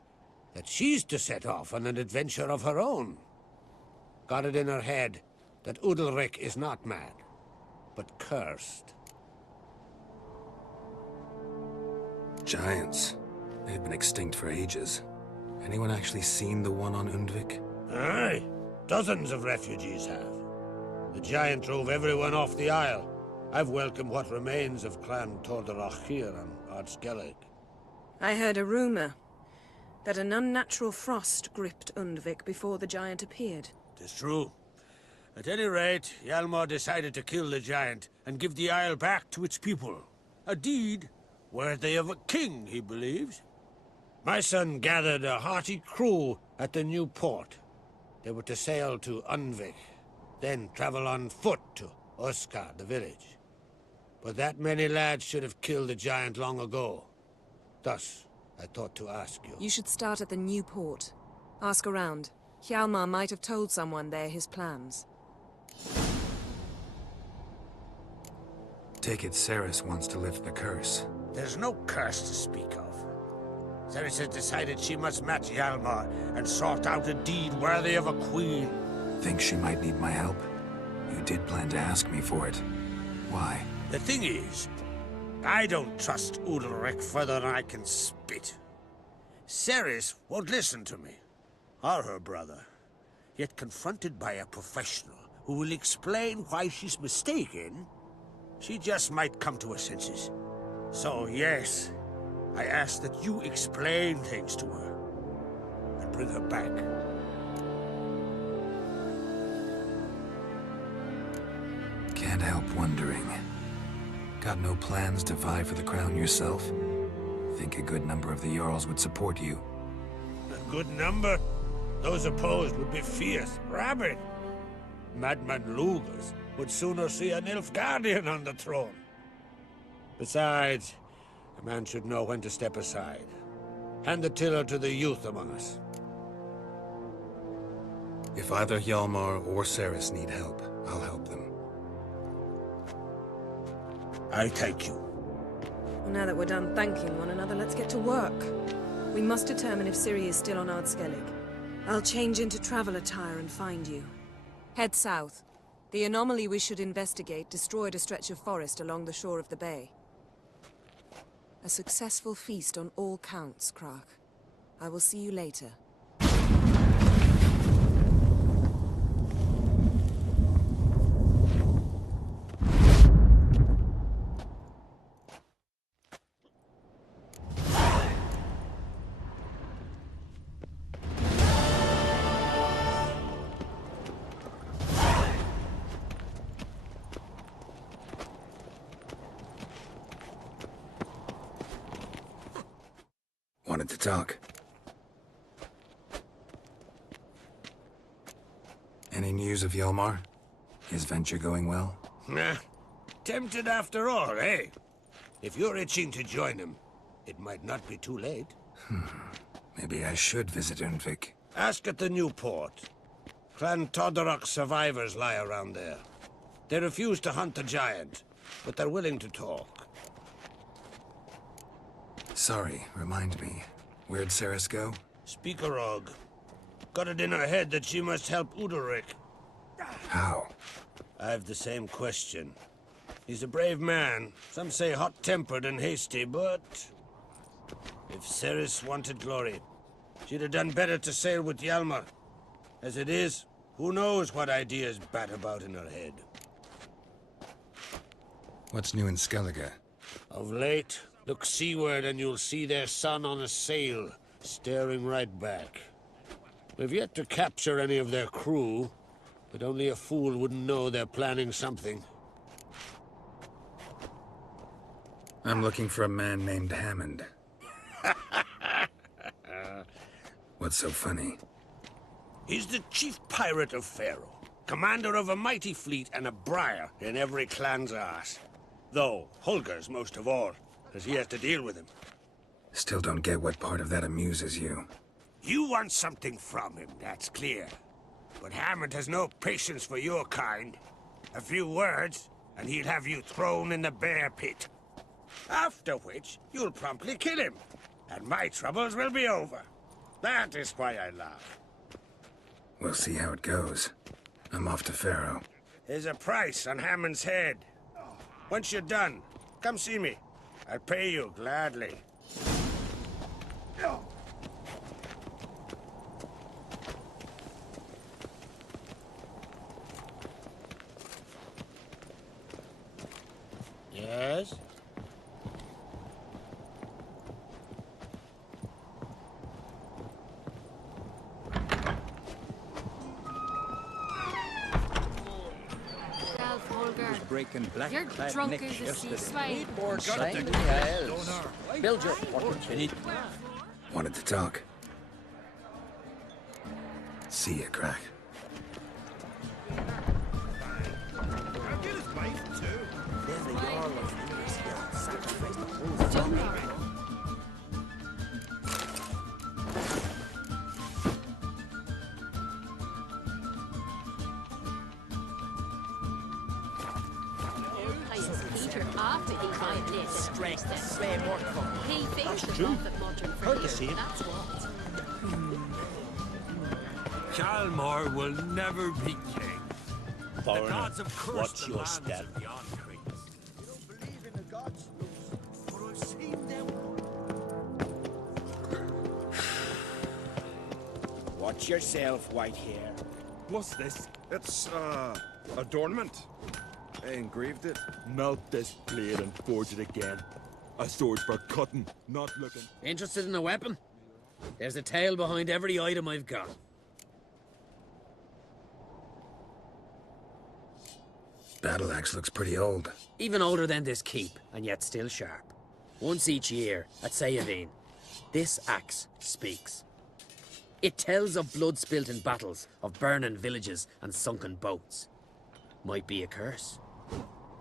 that she's to set off on an adventure of her own. Got it in her head that Udalryk is not mad, but cursed. Giants. They've been extinct for ages. Anyone actually seen the one on Undvik? Aye. Dozens of refugees have. The giant drove everyone off the isle. I've welcomed what remains of Clan Tordarach here on Ard Skellig. I heard a rumor that an unnatural frost gripped Undvik before the giant appeared. 'Tis true. At any rate, Hjalmar decided to kill the giant and give the isle back to its people. A deed worthy of a king, he believes. My son gathered a hearty crew at the new port. They were to sail to Undvik, then travel on foot to Oskar, the village. But that many lads should have killed the giant long ago. Thus, I thought to ask you. You should start at the new port. Ask around. Hjalmar might have told someone there his plans. Take it Cerys wants to lift the curse. There's no curse to speak of. Cerys has decided she must match Hjalmar and sort out a deed worthy of a queen. Think she might need my help? You did plan to ask me for it. Why? The thing is, I don't trust Udalryk further than I can spit. Cerys won't listen to me, or her brother. Yet confronted by a professional who will explain why she's mistaken, she just might come to her senses. So yes, I ask that you explain things to her and bring her back. Can't help wondering. Got no plans to vie for the crown yourself? Think a good number of the Jarls would support you. A good number? Those opposed would be fierce, rabid. Madman Lugas would sooner see an Nilfgaardian on the throne. Besides, a man should know when to step aside. Hand the tiller to the youth among us. If either Hjalmar or Cerys need help, I'll help them. I thank you. Well, now that we're done thanking one another, let's get to work. We must determine if Ciri is still on Ard Skellig. I'll change into travel attire and find you. Head south. The anomaly we should investigate destroyed a stretch of forest along the shore of the bay. A successful feast on all counts, Crach. I will see you later. Wanted to talk. Any news of Hjalmar? His venture going well? Nah. Tempted after all, eh? If you're itching to join him, it might not be too late. Maybe I should visit Undvik. Ask at the new port. Clan Tordarach survivors lie around there. They refuse to hunt the giant, but they're willing to talk. Sorry, remind me. Where'd Cerys go? Speakerog. Got it in her head that she must help Udalryk. How? I've the same question. He's a brave man. Some say hot-tempered and hasty, but... if Cerys wanted glory, she'd have done better to sail with Hjalmar. As it is, who knows what ideas bat about in her head. What's new in Skellige? Of late, look seaward and you'll see their sun on a sail, staring right back. We've yet to capture any of their crew, but only a fool wouldn't know they're planning something. I'm looking for a man named Hammond. What's so funny? He's the chief pirate of Faroe, commander of a mighty fleet and a briar in every clan's arse. Though Holger's most of all, as he has to deal with him. Still don't get what part of that amuses you. You want something from him, that's clear. But Hammond has no patience for your kind. A few words, and he'll have you thrown in the bear pit. After which, you'll promptly kill him, and my troubles will be over. That is why I laugh. We'll see how it goes. I'm off to Faroe. There's a price on Hammond's head. Once you're done, come see me. I'll pay you gladly. Yes? Breaking black. You're drunk as a sea swine. Build your water kitty. Wanted to talk. See ya, Crack. After he might live strength and way more fun. He thinks the true. that modern for Hard to see you, it. that's what. Hjalmar will never be king. The Foreigner, gods have cursed what's the your lands step? of beyond Creeks. You don't believe in the gods, but I've seen them. Watch yourself, white hair. What's this? It's, adornment. I engraved it. Melt this blade and forge it again. A sword for cutting, not looking. Interested in a weapon? There's a tale behind every item I've got. Battle axe looks pretty old. Even older than this keep, and yet still sharp. Once each year, at Sayavine, this axe speaks. It tells of blood spilt in battles, of burning villages and sunken boats. Might be a curse.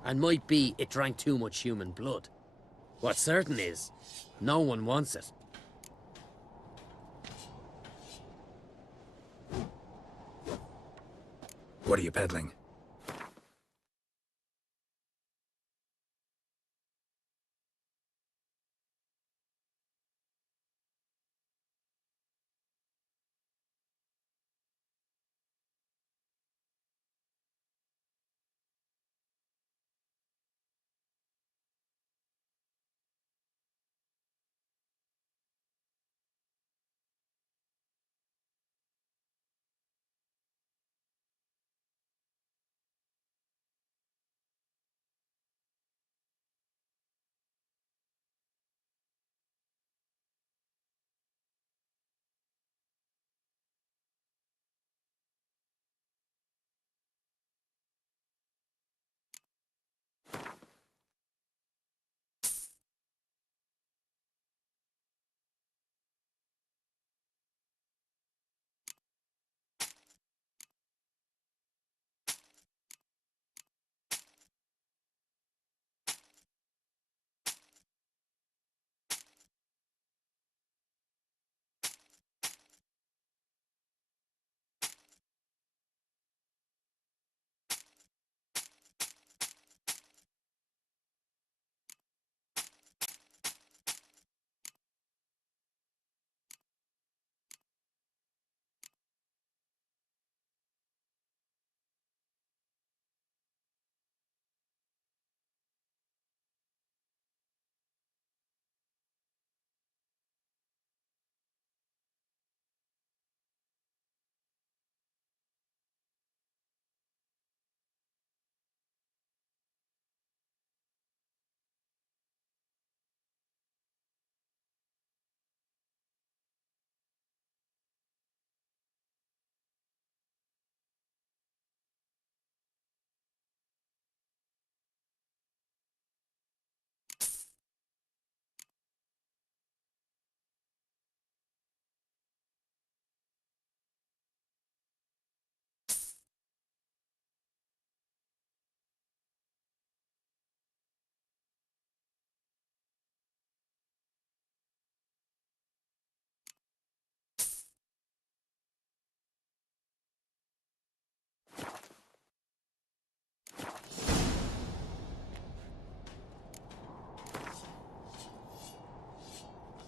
And might be it drank too much human blood. What's certain is, no one wants it. What are you peddling?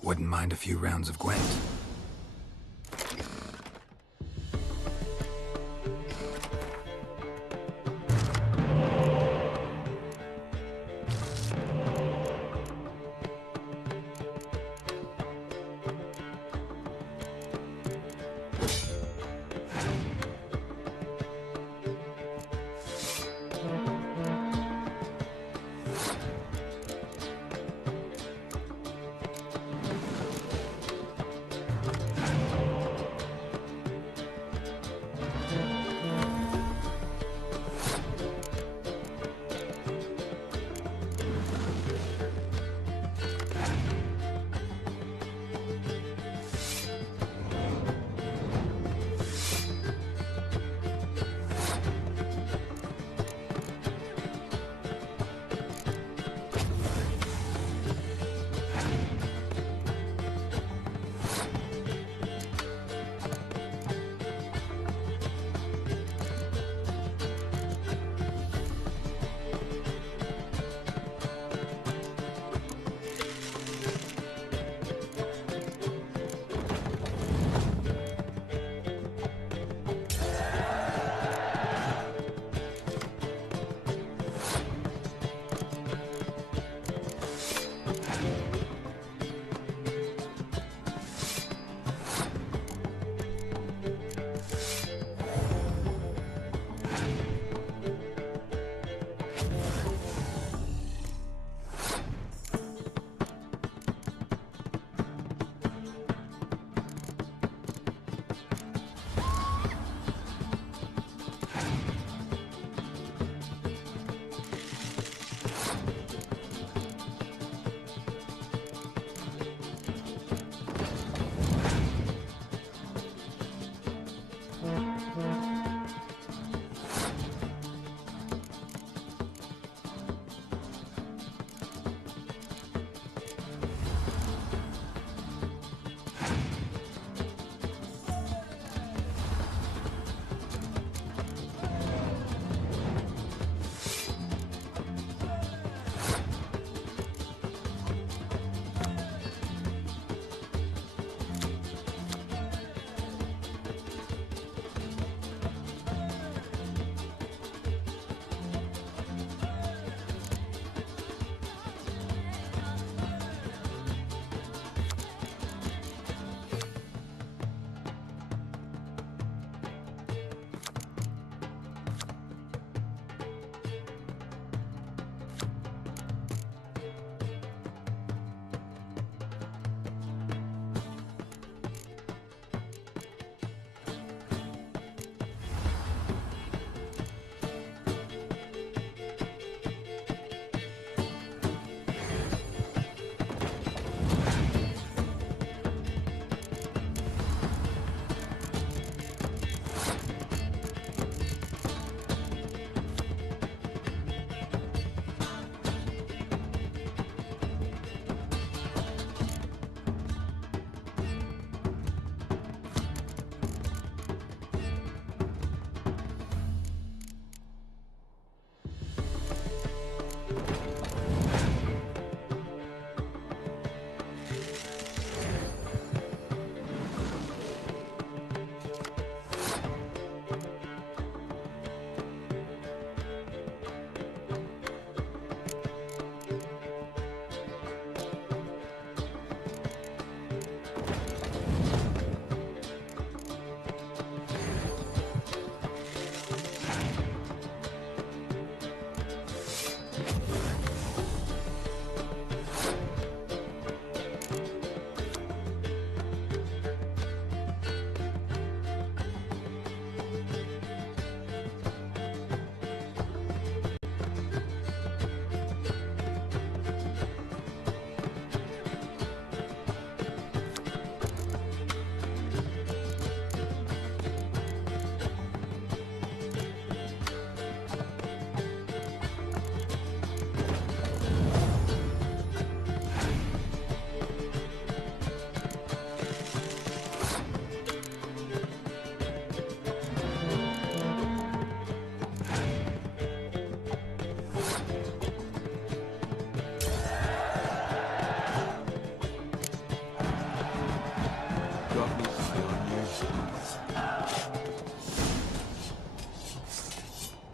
Wouldn't mind a few rounds of Gwent.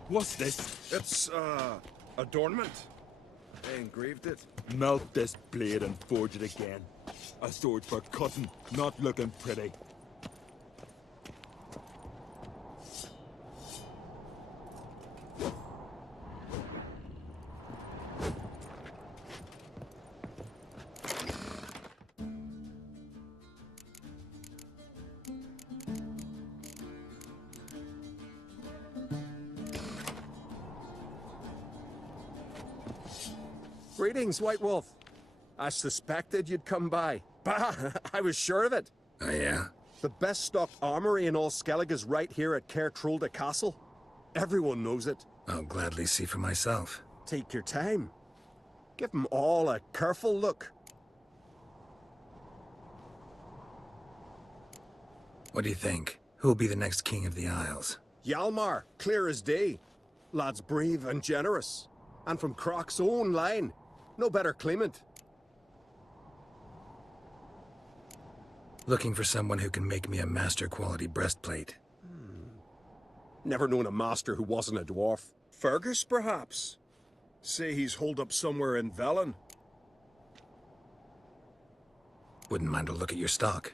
What's this? It's, adornment. I engraved it. Melt this blade and forge it again. A sword for cutting, not looking pretty. Greetings, White Wolf. I suspected you'd come by. Bah, I was sure of it. Oh, yeah? The best stocked armory in all Skellige's right here at Caer Trolde Castle. Everyone knows it. I'll gladly see for myself. Take your time. Give them all a careful look. What do you think? Who'll be the next king of the Isles? Hjalmar, clear as day. Lad's brave and generous. And from Croc's own line. No better claimant. Looking for someone who can make me a master-quality breastplate. Never known a master who wasn't a dwarf. Fergus, perhaps? Say he's holed up somewhere in Velen. Wouldn't mind a look at your stock.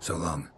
So long.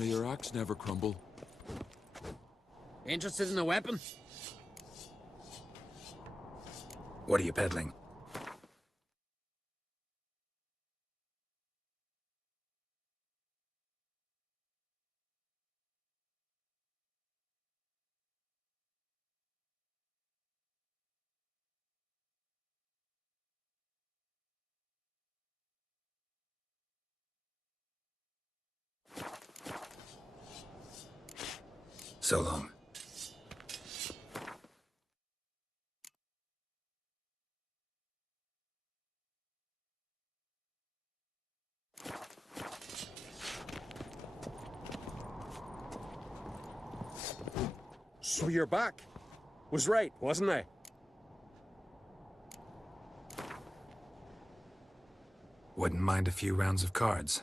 May your axe never crumble. Interested in a weapon? What are you peddling? So long. So you're back. Was right, wasn't I? Wouldn't mind a few rounds of cards.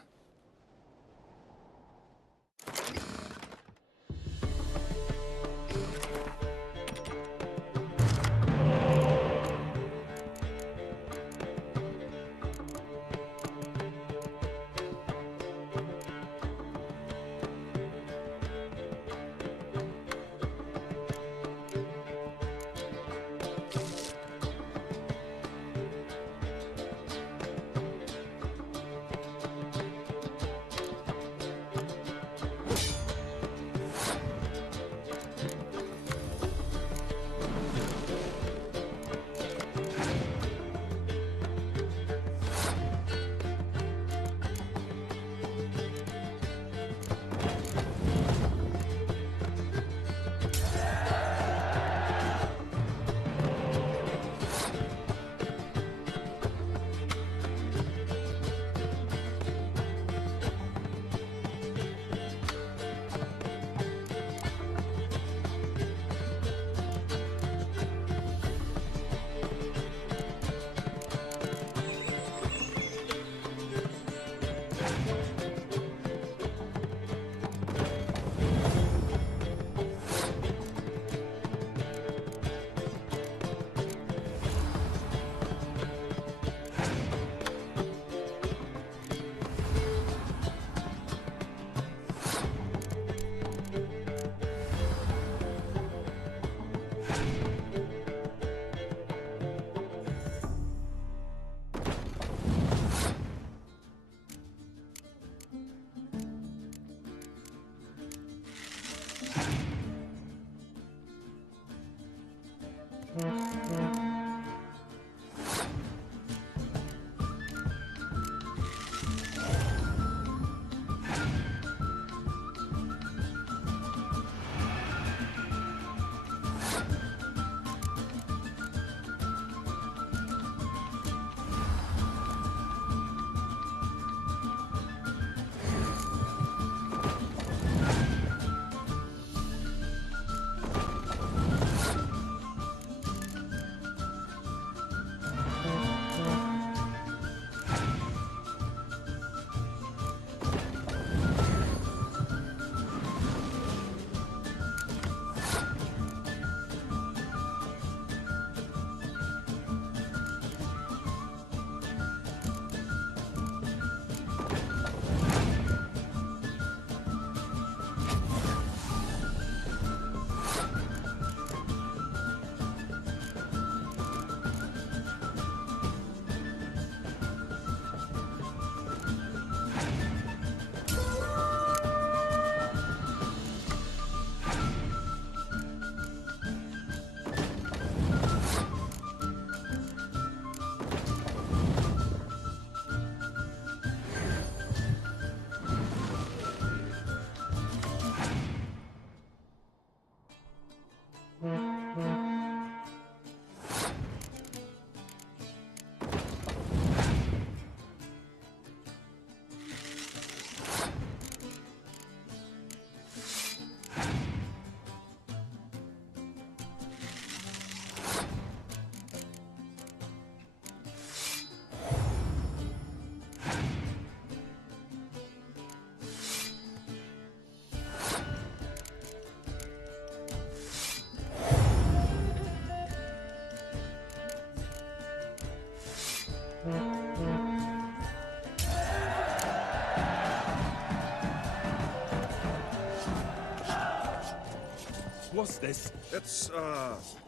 What's this? It's,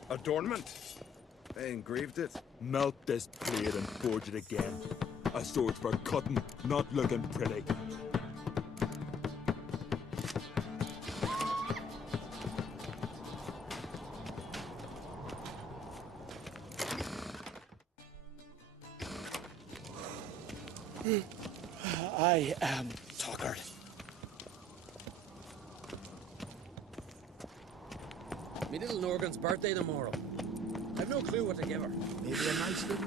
adornment. They engraved it. Melt this blade and forge it again. A sword for cutting, not looking pretty. I am tuckered. Me little Norgan's birthday tomorrow. I've no clue what to give her. Maybe a nice little...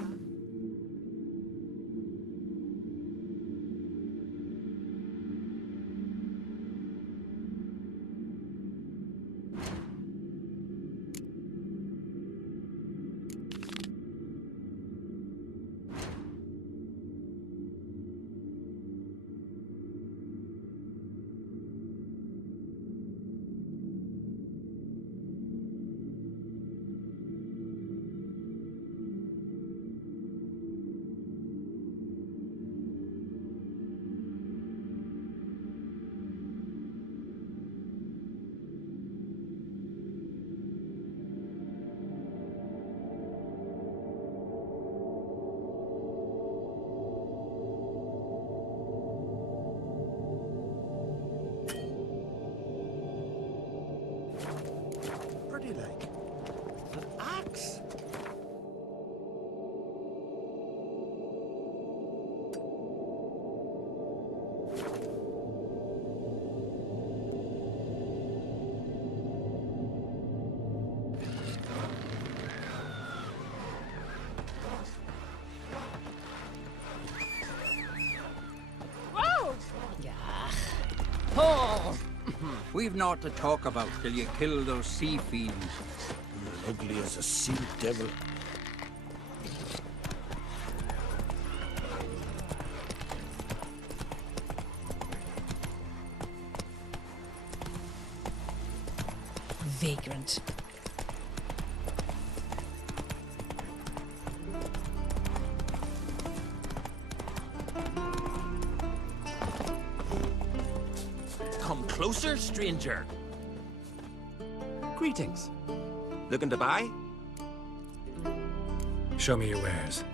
Pretty like. An axe. Whoa! Oh! We've naught to talk about till you kill those sea fiends. Ugly as a sea devil. Vagrant. Come closer, stranger. Greetings. Looking to buy? Show me your wares.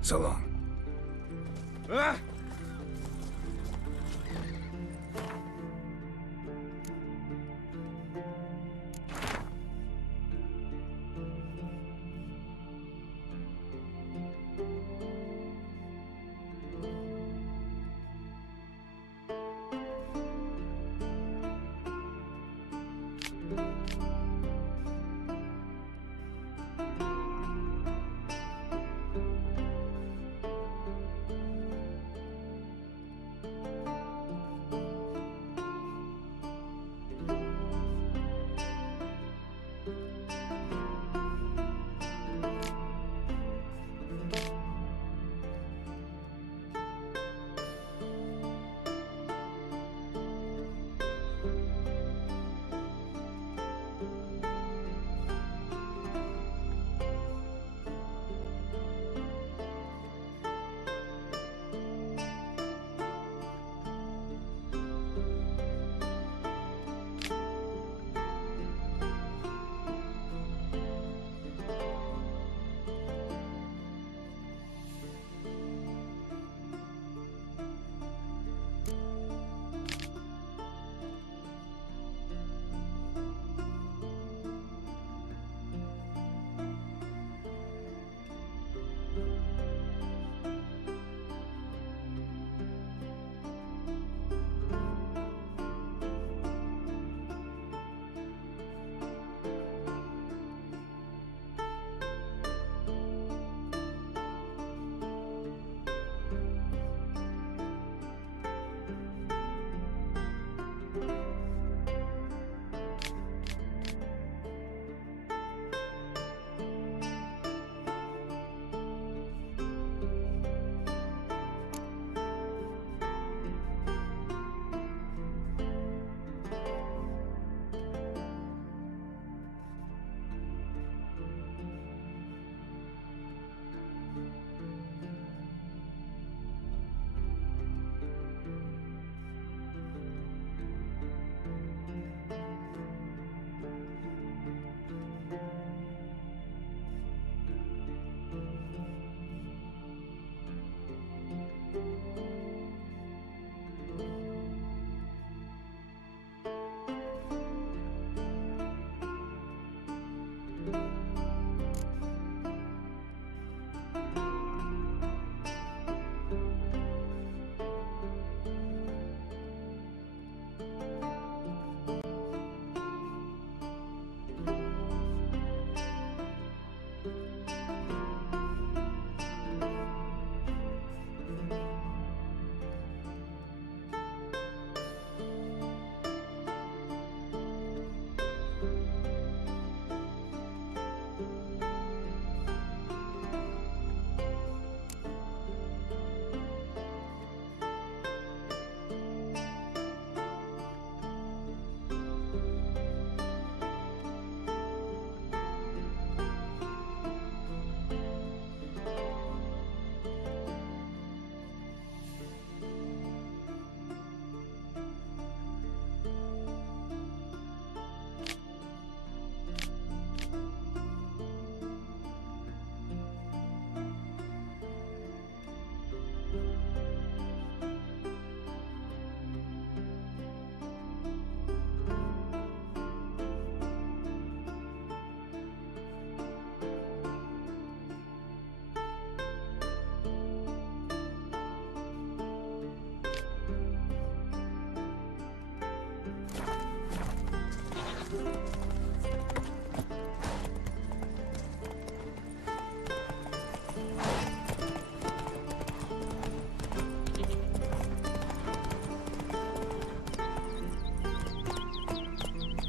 So long. Ah!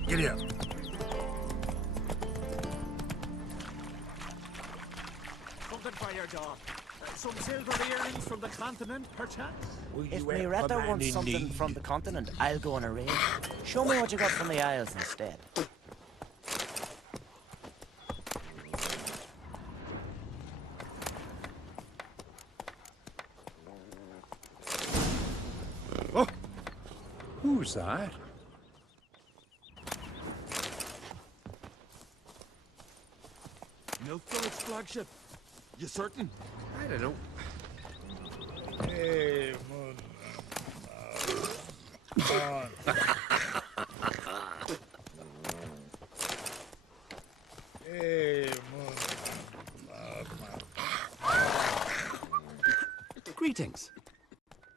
Giddy up. Something for your dog. Some silver earrings from the continent, perchance? If Miretta wants something from the continent, I'll go on a raid. Show me what you got from the Isles instead. Oh! Who's that? Nilfgaard's flagship. You certain? I don't know. Hey, Greetings.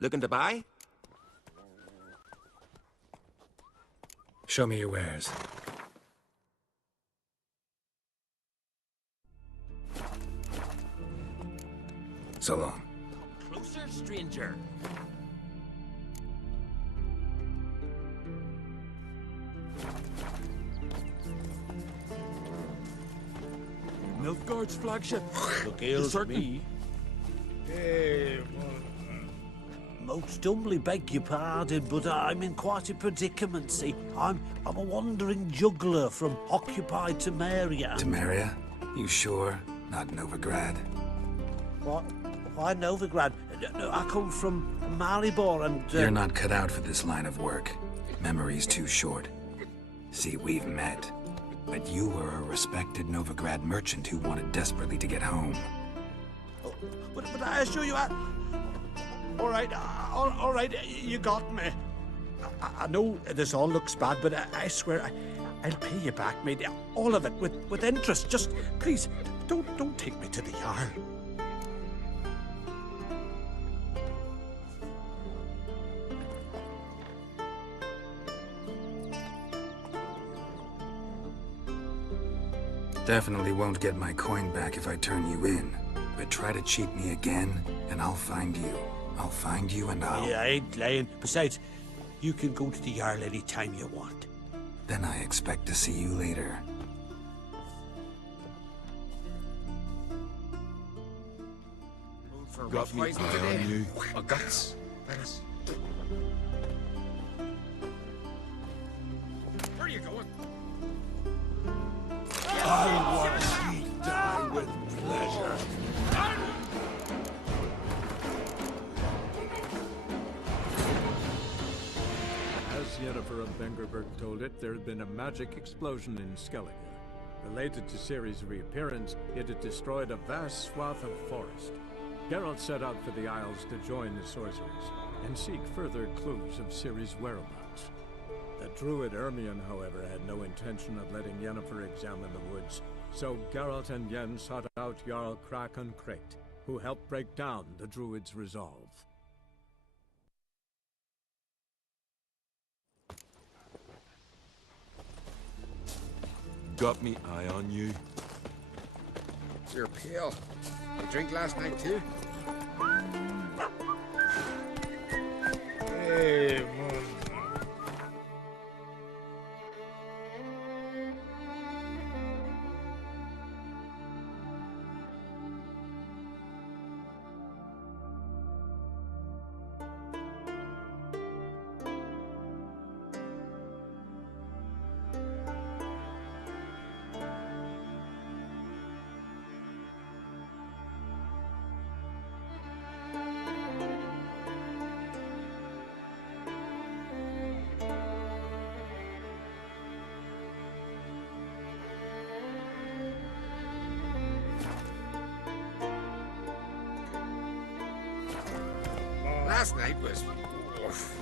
Looking to buy? Show me your wares. So long. Closer, stranger. Nilfgaard's flagship. Look ill to me. Most humbly beg your pardon, but I'm in quite a predicament, see. I'm a wandering juggler from occupied Temeria. Temeria? You sure? Not Novigrad? What? Why Novigrad? No, I come from Maribor and... You're not cut out for this line of work. Memory's too short. See, we've met. But you were a respected Novigrad merchant who wanted desperately to get home. But I assure you, all right, you got me. I know this all looks bad, but I swear I'll pay you back, mate. All of it, with interest. Just, please, don't take me to the Jarl. Definitely won't get my coin back if I turn you in. But try to cheat me again, and I'll find you. I'll find you and I'll... Yeah, I ain't lying. Besides, you can go to the Jarl any time you want. Then I expect to see you later. For Got me roughhousing eye today. on you. My guts. Thanks. Where are you going? I watch ye die with pleasure. As Yennefer of Vengerberg told it, there had been a magic explosion in Skellige. Related to Ciri's reappearance, it had destroyed a vast swath of forest. Geralt set out for the Isles to join the sorcerers and seek further clues of Ciri's whereabouts. The druid Ermion, however, had no intention of letting Yennefer examine the woods, so Geralt and Yen sought out Jarl Krakon Krayt, who helped break down the druid's resolve. Got me eye on you. You're pale. You drink last night too? Hey, Last night was... oof.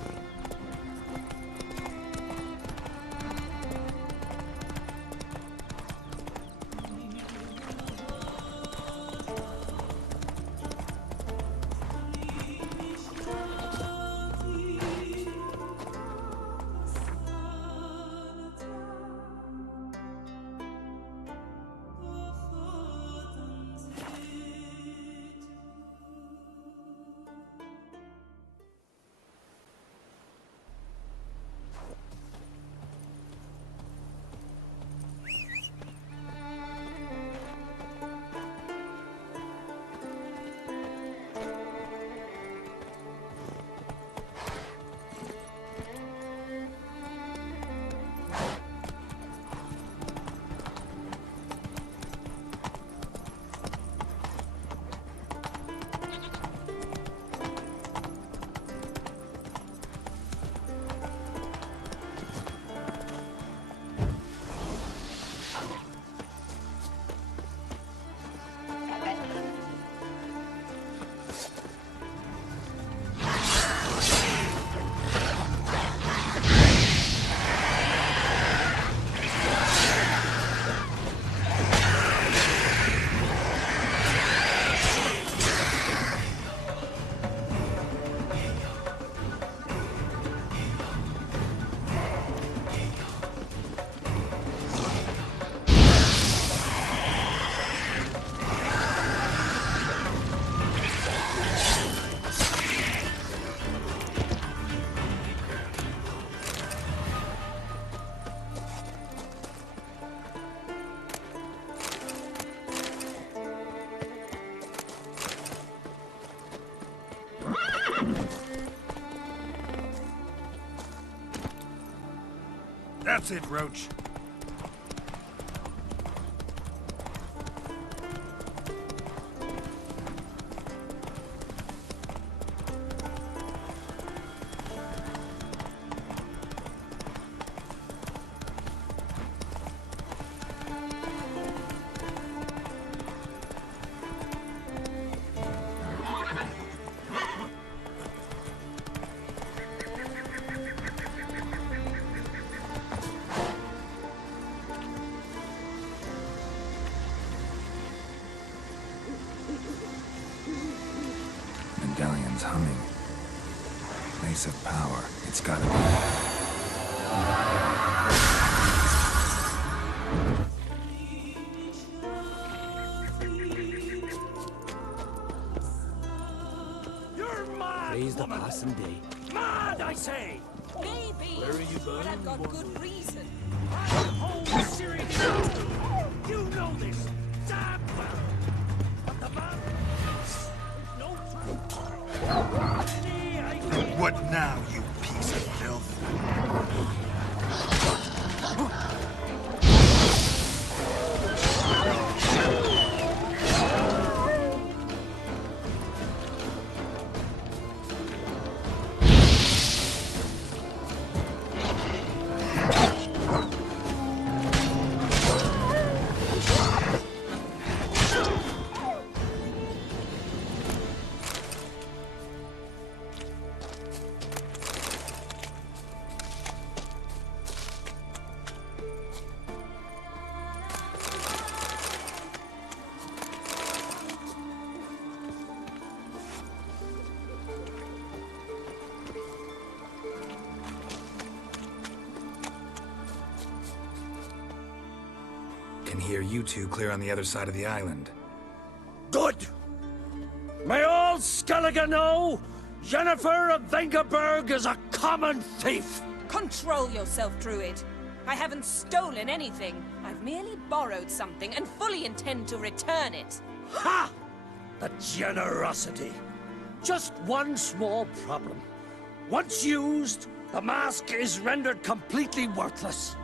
That's it, Roach. Medallion's humming. Place of power. It's gotta be. Praise the passing day. Mad, I say! Maybe. Where are you But I've going? got good reason. Oh, seriously! You know this damn well! But the man... No time. What now, you piece of filth? Can hear you two clear on the other side of the island. Good! May all Skellige know Yennefer of Vengerberg is a common thief! Control yourself, Druid. I haven't stolen anything. I've merely borrowed something and fully intend to return it. Ha! The generosity. Just one small problem. Once used, the mask is rendered completely worthless.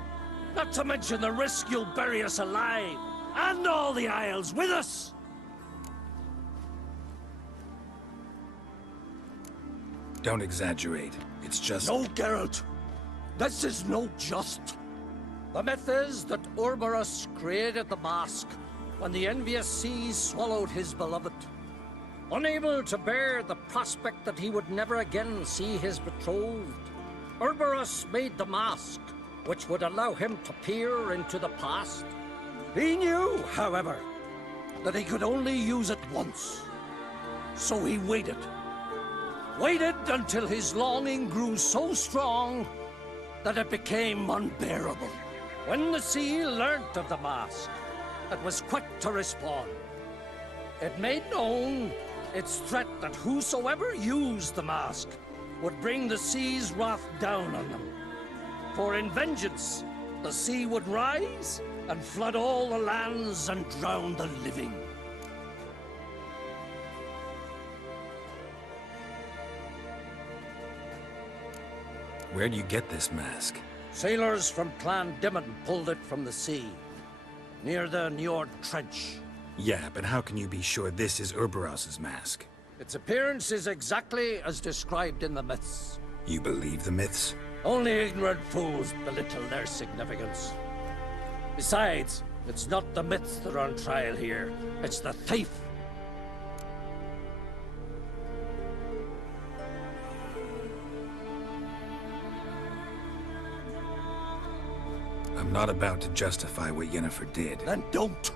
Not to mention the risk you'll bury us alive, and all the Isles with us! Don't exaggerate. It's just... No, Geralt. This is no just. The myth is that Urberus created the mask when the envious seas swallowed his beloved. Unable to bear the prospect that he would never again see his betrothed, Urberus made the mask, which would allow him to peer into the past. He knew, however, that he could only use it once. So he waited. Waited until his longing grew so strong that it became unbearable. When the sea learnt of the mask, it was quick to respond. It made known its threat that whosoever used the mask would bring the sea's wrath down on them. For in vengeance, the sea would rise and flood all the lands and drown the living. Where'd you get this mask? Sailors from Clan Dimon pulled it from the sea, near the Njord Trench. Yeah, but how can you be sure this is Urberos's mask? Its appearance is exactly as described in the myths. You believe the myths? Only ignorant fools belittle their significance. Besides, it's not the myths that are on trial here. It's the thief. I'm not about to justify what Yennefer did. Then don't!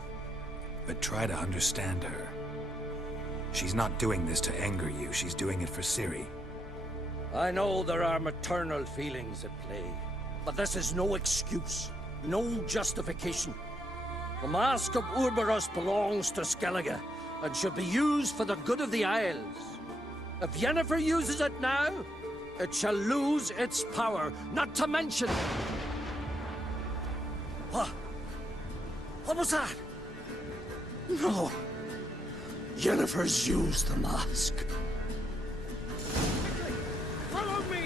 But try to understand her. She's not doing this to anger you, she's doing it for Ciri. I know there are maternal feelings at play, but this is no excuse, no justification. The Mask of Urberus belongs to Skellige, and should be used for the good of the Isles. If Yennefer uses it now, it shall lose its power, not to mention... What? What was that? No. Yennefer's used the mask. Follow me!